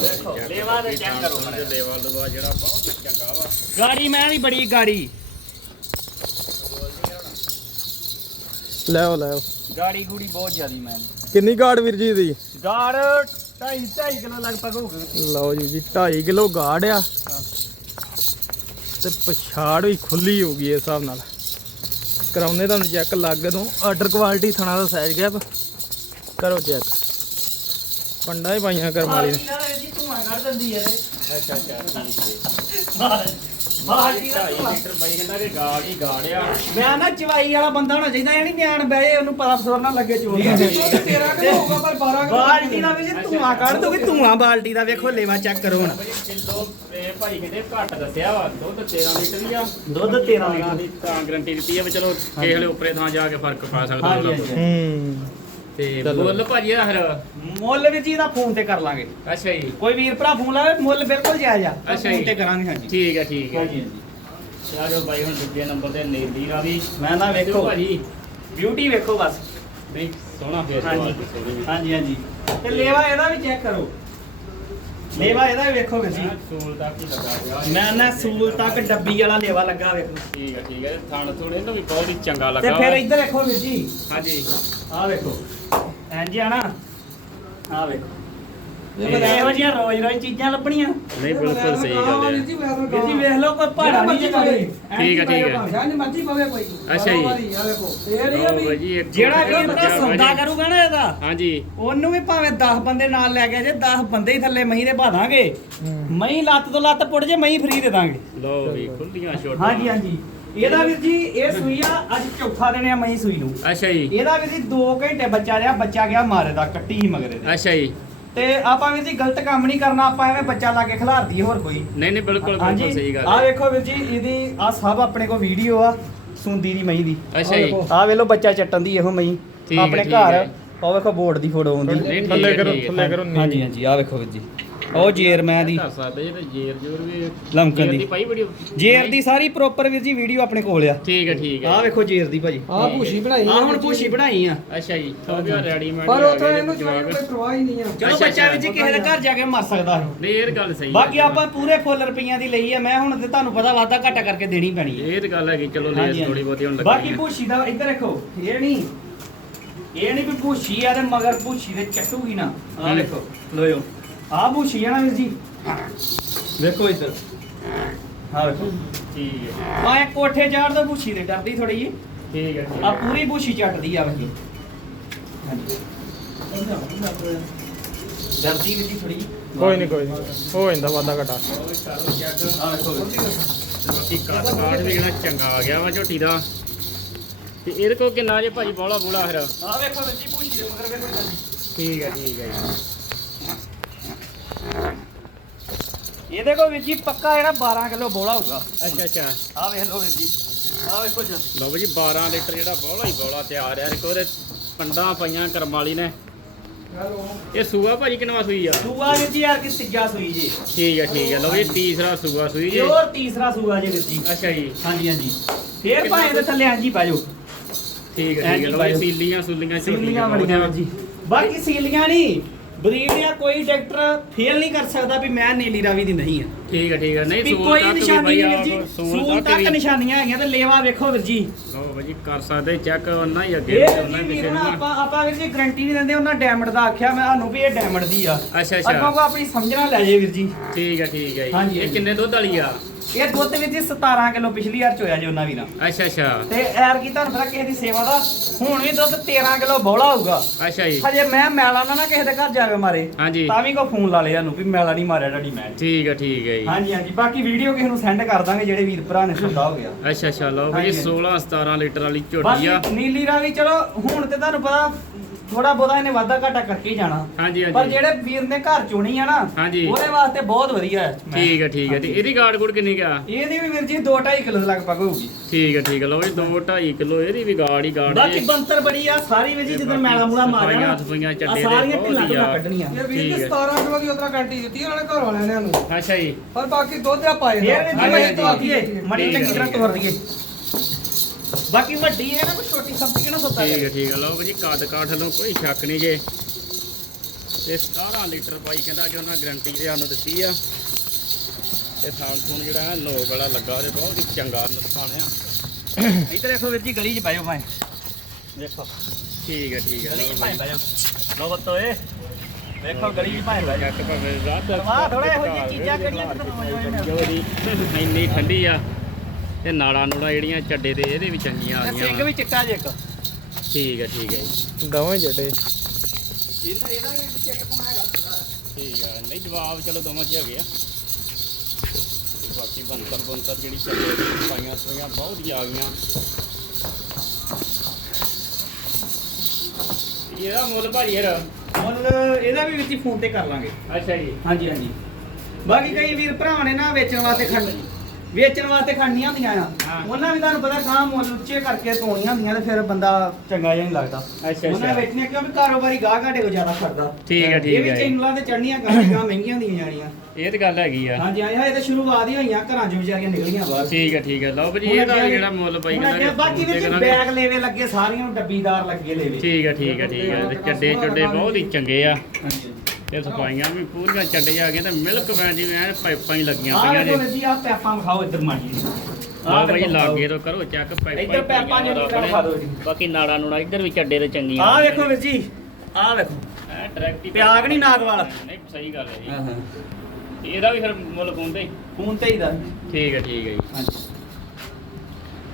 ਦੇਖੋ, ਲੇਵਾ ਦੇ check ਕਰੋ। ਲੇਵਾ ਲੂਆ ਜਿਹੜਾ ਬਹੁਤ ਚੰਗਾ ਵਾ। ਗਾੜੀ ਮੈਂ ਵੀ ਬੜੀ ਗਾੜੀ। ਲੈਓ ਲੈਓ ਗਾੜੀ ਗੂੜੀ ਬਹੁਤ ਜ਼ਿਆਦੀ ਮੈਂ ਕਿੰਨੀ ਗਾੜ ਵੀਰ ਜੀ ਦੀ? ਗਾੜ 2.5 2.5 ਕਿਲੋ ਲਗਭਗ ਹੋਊਗੀ ਲਓ ਜੀ ਜੀ 2.5 ਕਿਲੋ ਗਾੜ ਆ। ਤੇ ਪਛਾੜ ਵੀ ਖੁੱਲੀ ਹੋ ਗਈ ਇਸ ਹਿਸਾਬ ਨਾਲ। ਕਰਾਉਨੇ ਤੁਹਾਨੂੰ ਚੈੱਕ ਲੱਗ ਤੋਂ ਆਰਡਰ ਕੁਆਲਿਟੀ ਥਣਾ ਦਾ ਸਾਈਜ਼ ਗਿਆ ਕਰੋ ਚੈੱਕ ਪੰਡਾ ਹੀ ਪਾਈਆਂ ਕਰਮ ਵਾਲੀ ਨੇ। ਹੈ ਅੱਛਾ ਅੱਛਾ। ਠੀਕ ਹੈ ਬਾਲਟੀ ਦਾ 2.5 ਧੂੰਆਂ। ਲੀਟਰ ਬਾਈ ਕਹਿੰਦਾ ਕਿ ਗਾੜ ਹੀ ਗਾੜ ਆ। ਮੈਂ ਨਾ ਚਵਾਈ ਵਾਲਾ ਬੰਦਾ ਹੋਣਾ ਚਾਹੀਦਾ ਨਹੀਂ ਨਿਆਣ ਬਹਿ ਉਹਨੂੰ ਪਤਾ ਫਸੋਰ ਨਾ ਲੱਗੇ ਚੋਰ ਦਾ। ਦੁੱਧ 13 ਕਿਲੋ ਹੋਊਗਾ ਪਰ 12 ਕਿਲੋ ਬਾਲਟੀ ਦਾ ਵੀ ਜੀ ਧੂਆਂ ਕੱਢ ਦੋਗੇ ਧੂਆਂ ਬਾਲਟੀ ਦਾ ਵੇਖੋ ਲੇਵਾ ਚੈੱਕ ਕਰੋ ਹੁਣ। ਭਾਈ ਕਿਲੋ ਇਹ ਭਾਈ ਕਹਿੰਦੇ ਘੱਟ ਦੱਸਿਆ ਵਾ ਦੁੱਧ 13 ਲੀਟਰ ਹੀ ਆ। ਦੁੱਧ 13 ਲੀਟਰ। ਦੀ ਤਾਂ ਗਰੰਟੀ ਦਿੱਤੀ ਆ ਵੀ ਚਲੋ ਕਿਸੇ ਵੇਲੇ ਉੱਪਰੇ ਥਾਂ ਜਾ ਕੇ ਫ਼ਰਕ ਪਾ ਸਕਦਾ। ਹਾਂਜੀ। ਹੂੰ। ਤੇ ਚਲੋ। ਮੁੱਲ ਭਾਜੀ ਦਾ ਫਿਰ? ਮੁੱਲ ਵੀ ਜੀ ਦਾ ਫੋਨ ਤੇ ਕਰ ਲਾਂਗੇ। ਅੱਛਾ ਜੀ। ਕੋਈ ਵੀਰ ਭਰਾ ਫੋਨ ਲਾਵੇ ਮੁੱਲ ਬਿਲਕੁਲ ਜਾਇਜ਼ ਆ। ਅੱਛਾ ਫੋਨ ਜੀ। ਤੇ ਕਰਾਂਗੇ ਹਾਂਜੀ। ਠੀਕ ਹੈ ਠੀਕ ਹੈ ਹਾਂਜੀ ਆ ਜਾਓ ਬਾਈ ਹੁਣ ਦੂਜੇ ਨੰਬਰ ਤੇ ਨੀਲੀ ਰਾਵੀ ਮੈਂ ਨਾ ਵੇਖੋ ਭਾਜੀ। ਬਿਊਟੀ ਵੇਖੋ ਬਸ। ਨਹੀਂ ਸੋਹਣਾ ਫੇਸ ਹਾਂਜੀ ਹਾਂਜੀ ਹਾਂਜੀ। ਤੇ ਲੇਵਾ ਇਹਦਾ ਵੀ ਚੈੱਕ ਕਰੋ। ਲੇਵਾ ਇਹਦਾ ਵੀ ਵੇਖੋ ਜੀ ਸੂਲ ਤੱਕ ਹੀ ਲੱਗਾ ਗਿਆ ਮੈਂ ਨਾ ਸੂਲ ਤੱਕ ਡੱਬੀ ਵਾਲਾ ਲੇਵਾ ਲੱਗਾ ਵੇਖੋ। ਠੀਕ ਹੈ ਠੀਕ ਹੈ। ਥਣ ਥੋੜੇ ਇਹਨੂੰ ਵੀ ਬਹੁਤ ਹੀ ਚੰਗਾ ਤੇ ਲੱਗਾ ਫਿਰ ਵਾ। ਇੱਧਰ ਵੇਖੋ ਵੀਰ ਜੀ। ਹਾਂਜੀ। ਆਹ ਵੇਖੋ। ਇੰਜ ਆ ਨਾ। ਆਹ ਵੇਖੋ। ਇਹ ਜਿਹੀਆਂ ਰੋਜ਼ ਰੋਜ਼ ਚੀਜ਼ਾਂ ਲੱਭਣੀਆਂ। ਨਹੀਂ ਬਿਲਕੁਲ ਸਹੀ ਗੱਲ ਹੈ। ਵੀਰ ਜੀ ਮੈਂ ਵੀਰ ਜੀ ਵੇਖ ਲਓ ਕੋਈ ਪਹਾੜਾ ਨਹੀਂ ਜੇ ਕੋਈ ਠੀਕ ਹੈ, ਠੀਕ ਹੈ। ਜਾਨ ਮਰਜ਼ੀ ਪਵੇ ਕੋਈ। ਅੱਛਾ ਜੀ। ਵਾਰੀ ਆ ਵੇਖੋ ਇਹ ਨਹੀਂ ਆ ਲਓ ਵੀ ਭਾਜੀ ਇੱਕ ਜਿਹੜਾ ਵੀਰ ਭਰਾ ਬੱਚਾ ਸੌਦਾ ਭਾਜੀ। ਕਰੂਗਾ ਨਾ ਇਹਦਾ ਹਾਂਜੀ। ਉਹਨੂੰ ਵੀ ਭਾਵੇਂ 10 ਬੰਦੇ ਨਾਲ ਲੈ ਕੇ ਜੇ 10 ਬੰਦੇ ਹੀ ਥੱਲੇ ਮਹੀਂ ਦੇ ਪਾ ਦਾਂਗੇ। ਮਹੀਂ ਲੱਤ ਤੋਂ ਲੱਤ ਪੁੱਟ ਜੇ ਮਹੀਂ ਫਰੀ ਦੇ ਦਾਂਗੇ। ਲਓ ਵੀ ਖੁੱਲੀਆਂ ਛੋਟੀਆਂ ਹਾਂਜੀ ਹਾਂਜੀ। ਇਹਦਾ ਵੀਰ ਜੀ ਇਹ ਸੂਈ ਆ ਅੱਜ ਚੌਥਾ ਦਿਨ ਆ ਮਹੀਂ ਸੂਈ ਨੂੰ। ਅੱਛਾ ਜੀ। ਇਹਦਾ ਵੀਰ ਜੀ 2 ਘੰਟੇ ਬੱਚਾ ਰਿਹਾ ਬੱਚਾ ਗਿਆ ਮਾਰੇ ਦਾ ਕੱਟੀ ਹੀ ਮਗਰੇ ਦੇ। ਅੱਛਾ ਜੀ। ਤੇ ਆਪਾਂ ਵੀਰ ਜੀ ਗਲਤ ਕੰਮ ਨਹੀਂ ਕਰਨਾ ਆਪਾਂ ਐਵੇਂ ਬੱਚਾ ਲਾ ਕੇ ਖਿਲਾਰ ਦਈਏ ਹੋਰ ਕੋਈ। ਨਹੀਂ ਨਹੀਂ ਬਿਲਕੁਲ ਬਿਲਕੁਲ ਸਹੀ ਗੱਲ ਆ ਵੇਖੋ ਵੀਰ ਜੀ ਇਹਦੀ ਆ ਸਭ ਆਪਣੇ ਕੋਲ ਵੀਡੀਓ ਆ ਸੁੰਦੀ ਦੀ ਮਹੀਂ ਦੀ। ਅੱਛਾ ਜੀ। ਆ ਵੇਖ ਲਓ ਬੱਚਾ ਚੱਟਣ ਦੀ ਇਹੋ ਹੈ, ਆਪਣੇ ਘਰ। ਉਹ ਵੇਖੋ ਬੋਰਡ ਦੀ ਫੋਟੋ ਠੀਕ ਥੱਲੇ ਕਰੋ। ਥੱਲੇ ਕਰੋ ਹਾਂਜੀ ਹਾਂਜੀ ਆ ਵੇਖੋ ਵੀਰ ਜੀ। ਉਹ ਜੇਰ ਮੈਂ ਦੀ। ਕਰ ਸਕਦੇ ਜੀ ਤੇ ਜੇਰ ਜੂਰ ਵੀ ਲਮਕਣ ਦੀ। ਪਾਈ ਵੀਡੀਓ। ਜੇਰ ਦੀ ਸਾਰੀ ਪ੍ਰੋਪਰ ਵੀਰ ਜੀ ਵੀਡੀਓ ਆਪਣੇ ਕੋਲ ਆ। ਠੀਕ ਹੈ ਠੀਕ ਆ। ਹੈ ਵੇਖੋ ਜੇਰ ਦੀ ਭਾਜੀ। ਆ ਭੂਸ਼ੀ ਬਣਾਈ ਆ। ਹੁਣ ਭੂਸ਼ੀ ਬਣਾਈ ਆ। ਅੱਛਾ ਜੀ ਉਹ ਵੀ ਰੈਡੀਮੇਡ ਪਰ ਉੱਥੇ ਇਹਨੂੰ ਜਵਾਬ ਕੋਈ ਪਰਵਾਹ ਹੀ ਨਹੀਂ ਆ। ਚਲੋ ਬੱਚਾ ਵੀਰ ਜੀ। ਕਿਸੇ ਦੇ ਘਰ ਜਾ ਕੇ ਮਰ ਸਕਦਾ ਹੈ। ਨਹੀਂ ਇਹ ਤਾਂ ਗੱਲ ਸਹੀ ਹੈ। ਬਾਕੀ ਆਪਾਂ ਪੂਰੇ ਫੁੱਲ ਰੁਪਈਆਂ ਦੀ ਲਈ ਆ। ਮੈਂ ਹੁਣ ਤੇ ਤੁਹਾਨੂੰ ਪਤਾ ਵਾਧਾ ਘਾਟਾ ਕਰਕੇ ਦੇਣੀ ਪੈਣੀ ਹੈ ਇਹ ਤਾਂ ਗੱਲ ਹੈਗੀ ਚਲੋ ਹਾਂਜੀ, ਲੇਸ। ਥੋੜੀ ਬਹੁਤੀ ਹੁਣ ਲੱਗੀ ਬਾਕੀ ਭੂਸ਼ੀ ਦਾ ਇੱਧਰ ਦੇਖੋ ਇਹ ਨਹੀਂ। ਇਹ ਨਹੀਂ ਵੀ ਭੂਸ਼ੀ ਆ ਤੇ ਮਗਰ ਭੂਸ਼ੀ ਦੇ ਚੱਟੂਗੀ ਨਾ। ਆ ਹੂੰ। ਦੇਖੋ ਲੋਇਓ ਆ ਭੂਸ਼ੀ ਆ ਨਾ ਵੀਰ ਜੀ। ਵੇਖੋ ਇੱਧਰ। ਆ ਵੇਖੋ। ਠੀਕ ਹੈ। ਆ ਇਹ ਕੋਠੇ ਚਾੜ ਤੋਂ ਭੂਸ਼ੀ ਦੇ ਡਰਦੀ ਥੋੜੀ ਜੀ ਠੀਕ ਹੈ ਆ ਹੈ। ਪੂਰੀ ਭੂਸ਼ੀ ਚੱਟਦੀ ਆ ਵੇਖੀ ਡਰਦੀ ਵੀ ਥੋੜੀ ਜੀ ਕੋਈ ਨਹੀਂ ਕੋਈ ਨਹੀਂ ਹੋ ਜਾਂਦਾ ਵਾਦਾ ਘਟਾ। ਆ ਵੇਖੋ ਬਾਕੀ ਕੱਦ ਕਾਠ ਵੀ ਜਿਹੜਾ ਚੰਗਾ ਆ ਗਿਆ ਵਾ ਝੋਟੀ ਦਾ। ਤੇ ਇਹਦੇ ਕੋਲ ਕਿੰਨਾ ਜੇ ਭਾਜੀ ਬੋਲਾ ਬੋਲਾ ਫਿਰ। ਆ ਵੇਖੋ ਵੀਰ ਜੀ ਭੂਸ਼ੀ ਦੇ ਮਗਰ ਵੇਖੋ। ਠੀਕ ਹੈ ਠੀਕ ਹੈ। ਜੀ ਇਹਦੇ ਕੋਲ ਵੀਰ ਜੀ ਪੱਕਾ ਜਿਹੜਾ 12 ਕਿਲੋ ਬੋਲਾ ਹੋਊਗਾ। ਅੱਛਾ ਅੱਛਾ। ਆ ਵੇਖ ਲਓ ਵੀਰ ਜੀ ਆ ਵੇਖੋ ਜੀ। ਲਓ ਜੀ 12 ਲੀਟਰ ਜਿਹੜਾ ਬੋਲਾ ਹੀ ਬੋਲਾ ਤਿਆਰ ਆ ਦੇਖੋ ਇਹਦੇ ਪੰਡਾਂ ਪਈਆਂ ਕਰਮ ਵਾਲੀ ਨੇ। ਇਹ ਸੂਆ ਭਾਜੀ ਕਿੰਨਵਾ ਸੂਈ ਆ? ਸੂਆ ਵੀਰ ਜੀ ਯਾਰ ਕਿ ਤੀਜਾ ਸੂਈ ਜੀ। ਠੀਕ ਹੈ ਠੀਕ ਹੈ ਲਓ ਜੀ ਤੀਸਰਾ ਸੂਆ ਸੂਈ ਜੀ। ਪਿਓਰ ਤੀਸਰਾ ਸੂਆ ਜੀ ਵੀਰ ਜੀ। ਅੱਛਾ ਜੀ। ਹਾਂਜੀ ਹਾਂਜੀ। ਫੇਰ ਭਾਵੇਂ ਦੇ ਥੱਲੇ ਹਾਂਜੀ ਜਾਓ। ਠੀਕ ਹੈ ਠੀਕ ਹੈ ਲਓ ਜੀ ਸੀਲੀਆਂ ਸੁਲੀਆਂ ਸੀਲੀਆਂ ਬੜੀਆਂ ਜੀ ਬਾਕੀ ਸੀਲੀਆਂ ਨਹੀਂ। ਬਰੀਡ ਆ ਕੋਈ ਡਾਕਟਰ ਫੇਲ ਨਹੀਂ ਕਰ ਸਕਦਾ ਵੀ ਮੈਂ ਨੀਲੀ ਰਾਵੀ ਦੀ ਨਹੀਂ ਆ। ਠੀਕ ਹੈ ਠੀਕ ਹੈ ਨਹੀਂ ਵੀ ਸੂਲ ਕੋਈ ਤੱਕ ਵੀ ਨਿਸ਼ਾਨੀ ਨਹੀਂ ਵੀਰ ਜੀ। ਸੂਲ ਤੱਕ ਵੀ ਨਿਸ਼ਾਨੀਆਂ ਹੈਗੀਆਂ ਤੇ ਲੇਵਾ ਵੇਖੋ ਵੀਰ ਜੀ। ਲਓ ਬਾਈ ਜੀ ਕਰ ਸਕਦੇ ਚੈੱਕ ਉਹਨਾਂ ਹੀ ਅੱਗੇ ਇਹ ਉਹਨਾਂ ਵੀਰ ਪਿੱਛੇ ਨਾ ਨੂੰ ਆਪਾਂ ਆਪਾਂ ਵੀਰ ਜੀ ਗਰੰਟੀ ਨਹੀਂ ਦਿੰਦੇ ਉਹਨਾਂ ਡੈਮਡ ਦਾ ਆਖਿਆ ਮੈਂ ਤੁਹਾਨੂੰ ਵੀ ਇਹ ਡੈਮਡ ਦੀ ਆ। ਅੱਛਾ ਅੱਗੋਂ ਅੱਛਾ ਕੋ ਆਪਣੀ ਸਮਝਣਾ ਲੈ ਜੇ ਵੀਰ ਜੀ। ਠੀਕ ਹੈ ਠੀਕ ਹੈ ਹਾਂਜੀ, ਜੀ ਇਹ ਹਾਂਜੀ। ਕਿੰਨੇ ਦੁੱਧ ਵਾਲੀ ਆ? ਇਹ ਦੁੱਧ ਵੀਰ ਜੀ 17 ਕਿਲੋ ਪਿਛਲੀ ਵਾਰ ਚ ਹੋਇਆ ਜੀ ਉਹਨਾਂ ਵੀਰਾਂ ਅੱਛਾ ਅੱਛਾ। ਤੇ ਐਰ ਕੀ ਤੁਹਾਨੂੰ ਪਤਾ ਕਿਸੇ ਦੀ ਸੇਵਾ ਦਾ ਹੁਣ ਵੀ ਦੁੱਧ 13 ਕਿਲੋ ਬੋਲਾ ਹੋਊਗਾ। ਅੱਛਾ ਜੀ। ਹਜੇ ਮੈਂ ਮੈਲਾ ਨਾ ਨਾ ਕਿਸੇ ਦੇ ਘਰ ਜਾਵੇ ਮਾਰੇ ਹਾਂਜੀ। ਤਾਂ ਵੀ ਕੋ ਫੋਨ ਲਾ ਲਿਆ ਨੂੰ ਵੀ ਮੈਲਾ ਨਹੀਂ ਮਾਰਿਆ ਡਾਡੀ ਮੈਂ। ਠੀਕ ਹੈ ਠੀਕ ਹੈ ਜੀ। ਹਾਂਜੀ ਹਾਂਜੀ। ਬਾਕੀ ਵੀਡੀਓ ਕਿਸੇ ਨੂੰ ਸੈਂਡ ਕਰ ਦਾਂਗੇ ਜਿਹੜੇ ਵੀਰ ਭਰਾ ਨੇ ਸੌਦਾ ਹੋ ਗਿਆ। ਅੱਛਾ ਅੱਛਾ। ਲਓ ਹਾਂਜੀ। 16 17 ਲੀਟਰ ਵਾਲੀ ਝੋਟੀ ਆ। ਬਾਕੀ ਨੀਲੀ ਰਾਵੀ ਚਲੋ ਹੁਣ ਤੇ ਤੁਹਾਨੂੰ ਪਤਾ ਥੋੜਾ ਬਹੁਤਾ ਇਹਨੇ ਵਾਧਾ ਘਾਟਾ ਕਰਕੇ ਹੀ ਜਾਣਾ। ਹਾਂਜੀ ਪਰ ਹਾਂਜੀ। ਜਿਹੜੇ ਵੀਰ ਨੇ ਘਰ ਚੋਣੀ ਆ ਨਾ ਹਾਂਜੀ। ਉਹਦੇ ਵਾਸਤੇ ਬਹੁਤ ਵਧੀਆ ਹੈ। ਠੀਕ ਹੈ ਠੀਕ ਹੈ। ਤੇ ਇਹਦੀ ਗਾੜ ਗੁੜ ਕਿੰਨੀ ਕਾ ਇਹਦੀ ਵੀ ਵੀਰ ਜੀ 2.5 ਕਿਲੋ ਦੇ ਲਗਭਗ ਹੋਊਗੀ। ਠੀਕ ਹੈ ਠੀਕ ਹੈ। ਲਓ ਜੀ 2 2.5 ਕਿਲੋ ਇਹਦੀ ਵੀ ਗਾੜ ਹੀ ਗਾੜ ਬਾਕੀ। ਬੰਤਰ ਬੜੀ ਆ ਸਾਰੀ ਵੀਰ ਜੀ ਜਦੋਂ ਮੈਲਾ ਮੂਲਾ ਮਾਰਿਆ ਸਫਾਈਆਂ ਨਾ, ਸਫਾਈਆਂ ਆਹ ਚੱਡੇ ਦੇ ਸਾਰੀਆਂ ਬਹੁਤ ਢਿੱਲਾਂ ਹੀ ਆ। ਕੱਢਣੀਆਂ। ਇਹ ਵੀਰ ਠੀਕ ਜੀ ਹੈ। 17 ਕਿਲੋ ਦੀ ਉਤਰਾ ਗਾਰੰਟੀ ਦਿੱਤੀ ਉਹਨਾਂ ਨੇ ਘਰ ਵਾਲਿਆਂ ਨੇ। ਸਾਨੂੰ ਅੱਛਾ ਜੀ। ਪਰ ਬਾਕੀ ਦੁੱਧ ਆ ਪਾਏ ਫੇਰ ਵੀ। ਤੋਰ ਦਈਏ ਮੜੀ ਚੰਗੀ ਤਰ੍ਹਾਂ। ਤੋਰ ਦਈਏ ਬਾਕੀ ਵੱਡੀ ਹੈ ਨਾ ਕੋਈ ਛੋਟੀ ਸਬਜ਼ੀ ਕਿਹਨਾਂ ਸੋਤਾ ਠੀਕ ਹੈ ਠੀਕ ਹੈ ਲਓ ਜੀ ਕੱਦ ਕਾਠ ਨੂੰ ਕੋਈ ਸ਼ੱਕ ਨਹੀਂ ਜੇ। ਤੇ 17 ਲੀਟਰ ਬਾਈ ਕਹਿੰਦਾ ਕਿ ਉਹਨਾਂ ਗਾਰੰਟੀ ਤੇ ਸਾਨੂੰ ਦਿੱਤੀ ਆ। ਤੇ ਥਾਣ ਥੂਣ ਜਿਹੜਾ ਹੈ ਲੋਕ ਵਾਲਾ ਲੱਗਾ ਉਹਦੇ ਬਹੁਤ ਹੀ ਚੰਗਾ ਨੁਕਸਾਨ ਆ। ਇੱਧਰ ਦੇਖੋ ਵੀਰ ਜੀ ਗਲੀ 'ਚ ਬਾਇਓ ਭਾਏ ਦੇਖੋ ਠੀਕ ਹੈ ਠੀਕ ਹੈ ਗਲੀ 'ਚ ਬਾਈ। ਬਾਇਓ ਲੋ ਬੱਤੋ ਏ ਦੇਖੋ ਗਲੀ 'ਚ ਭਾਏ ਬਾਇਓ ਜੱਟ ਭਾਵੇਂ ਰਾਤ ਵਾਹ, ਥੋੜ੍ਹਾ ਇਹੋ ਜਿਹੀਆਂ ਚੀਜ਼ਾਂ ਕਿਹੜੀਆਂ ਕਿਤੇ ਜੋਰੀ ਇੰਨੀ ਠੰਡੀ ਆ। ਤੇ ਨਾੜਾ ਨੂੜਾ ਜਿਹੜੀਆਂ ਚੱਡੇ ਤੇ ਇਹਦੇ ਵੀ ਚੰਗੀਆਂ ਆ ਗਈਆਂ ਸਿੰਘ ਵਾਂ। ਵੀ ਚਿੱਟਾ ਜੇ ਇੱਕ। ਠੀਕ ਹੈ ਠੀਕ ਹੈ ਜੀ। ਦੋਵੇਂ ਜੱਟੇ ਇਹਦਾ ਇਹਦਾ ਵੀ ਚੈੱਕ ਪਾਉਣਾ ਹੈਗਾ ਥੋੜਾ ਠੀਕ ਹੈ ਨਹੀਂ ਜਵਾਬ ਚਲੋ ਦੋਵਾਂ ਚ ਹੈਗੇ ਆ। ਬਾਕੀ ਬੰਤਰ ਬੰਤਰ ਜਿਹੜੀ ਚੱਲੇ ਦੀ ਸਫਾਈਆਂ ਸਫਾਈਆਂ ਬਹੁਤ ਹੀ ਆ ਗਈਆਂ। ਇਹਦਾ ਮੁੱਲ ਭਾਜੀ ਯਾਰ ਇਹਦਾ ਵੀ ਵਿੱਚ ਫੋਨ ਤੇ ਕਰ ਲਾਂਗੇ। ਅੱਛਾ ਜੀ। ਹਾਂਜੀ ਹਾਂਜੀ। ਬਾਕੀ ਕਈ ਵੀਰ ਭਰਾਵਾਂ ਨੇ ਨਾ ਵੇਚਣ ਵਾਸਤੇ ਖੰਡ ਵੇਚਣ ਵਾਸਤੇ ਖੰਡੀਆਂ ਹੁੰਦੀਆਂ ਆ। ਹਾਂ। ਉਹਨਾਂ ਵੀ ਤੁਹਾਨੂੰ ਪਤਾ ਕਾਂ ਮੁੱਲ ਉੱਚੇ ਕਰਕੇ ਤੋਣੀਆਂ ਹੁੰਦੀਆਂ ਤੇ ਫਿਰ ਬੰਦਾ ਚੰਗਾ ਜਿਹਾ ਨਹੀਂ ਲੱਗਦਾ। ਅੱਛਾ, ਉਹਨਾਂ ਅੱਛਾ। ਵੇਚਣੀਆਂ ਕਿਉਂਕਿ ਕਾਰੋਬਾਰੀ ਗਾਹ ਘਾਟੇ ਕੋ ਜ਼ਿਆਦਾ ਕਰਦਾ ਠੀਕ ਹੈ ਇਹ ਠੀਕ ਵੀ ਹੈ ਚੈਨਲਾਂ ਤੇ ਚੜਨੀਆਂ ਗਾਹਾਂ ਮਹਿੰਗੀਆਂ ਦੀਆਂ ਜਾਣੀਆਂ। ਇਹ ਤੇ ਗੱਲ ਹੈਗੀ ਆ। ਹਾਂਜੀ ਹਾਂਜੀ ਇਹ ਤਾਂ ਸ਼ੁਰੂਆਤ ਹੀ ਹੋਈਆਂ ਘਰਾਂ ਚ ਵਿਚਾਰੀਆਂ ਨਿਕਲੀਆਂ ਬਾਹਰ। ਠੀਕ ਹੈ ਠੀਕ ਹੈ ਲਓ ਭਾਜੀ ਇਹਦਾ ਅੱਗੇ- ਜਿਹੜਾ ਮੁੱਲ ਬਾਈ ਹੁਣ ਅੱਗੇ ਬਾਕੀ ਤੇ ਵੀ। ਬੈਗ ਲੈਵੇ ਲੱਗੇ ਸਾਰੀਆਂ ਨੂੰ ਡੱਬੀਦਾਰ ਲੱਗੇ ਲੈਵੇ। ਠੀਕ ਹੈ ਠੀਕ ਹੈ ਠੀਕ ਹੈ ਤੇ ਚੱਡੇ ਚੁੱਡੇ ਬਹੁਤ ਹੀ ਚੰਗੇ ਆ। ਹਾਂਜੀ। ਤੇ ਸਫਾਈਆਂ ਵੀ ਪੂਰੀਆਂ ਚੱਡੇ ਆ ਗਏ ਤੇ ਮਿਲਕ ਵੈਨ ਜਿਵੇਂ ਐਨ ਪਾਈਪਾਂ ਹੀ ਲੱਗੀਆਂ ਆਹ ਪਈਆਂ ਦੇਖੋ ਜੇ ਜੀ ਆਹ ਪੈਪਾਂ ਵਿਖਾਓ ਇੱਧਰ ਮਾੜੀ ਲਓ ਭਾਈ ਲਾਗੇ ਤੋਂ ਕਰੋ ਚੈੱਕ ਪਾਈਪਾਂ ਹੀ ਇੱਧਰ ਪੈਪਾਂ ਪਾਈਆਂ ਜਿਹੜੀਆਂ ਰੱਬ ਨੇ। ਵਿਖਾ ਦਿਓ ਜੀ। ਬਾਕੀ ਨਾੜਾ ਨੂੜਾ ਇੱਧਰ ਵੀ ਚੱਡੇ ਤੇ ਚੰਗੀਆਂ ਆਹ ਵੇਖੋ ਵੀਰ ਜੀ ਆਹ ਵੇਖੋ। ਐ ਡਾਇਰੈਕਟ ਹੀ ਪਿਆਗ ਨੀ ਨਾਗ ਵਾਲਾ। ਨਹੀਂ ਸਹੀ ਗੱਲ ਹੈ ਜੀ। ਹਾਂ ਤੇ ਇਹਦਾ ਵੀ ਫਿਰ ਮੁੱਲ ਪਾਉਂਦੇ ਹੀ। ਫੋਨ ਤੇ ਹੀ ਦਾ। ਠੀਕ ਹੈ ਠੀਕ ਹੈ ਜੀ। ਹਾਂਜੀ।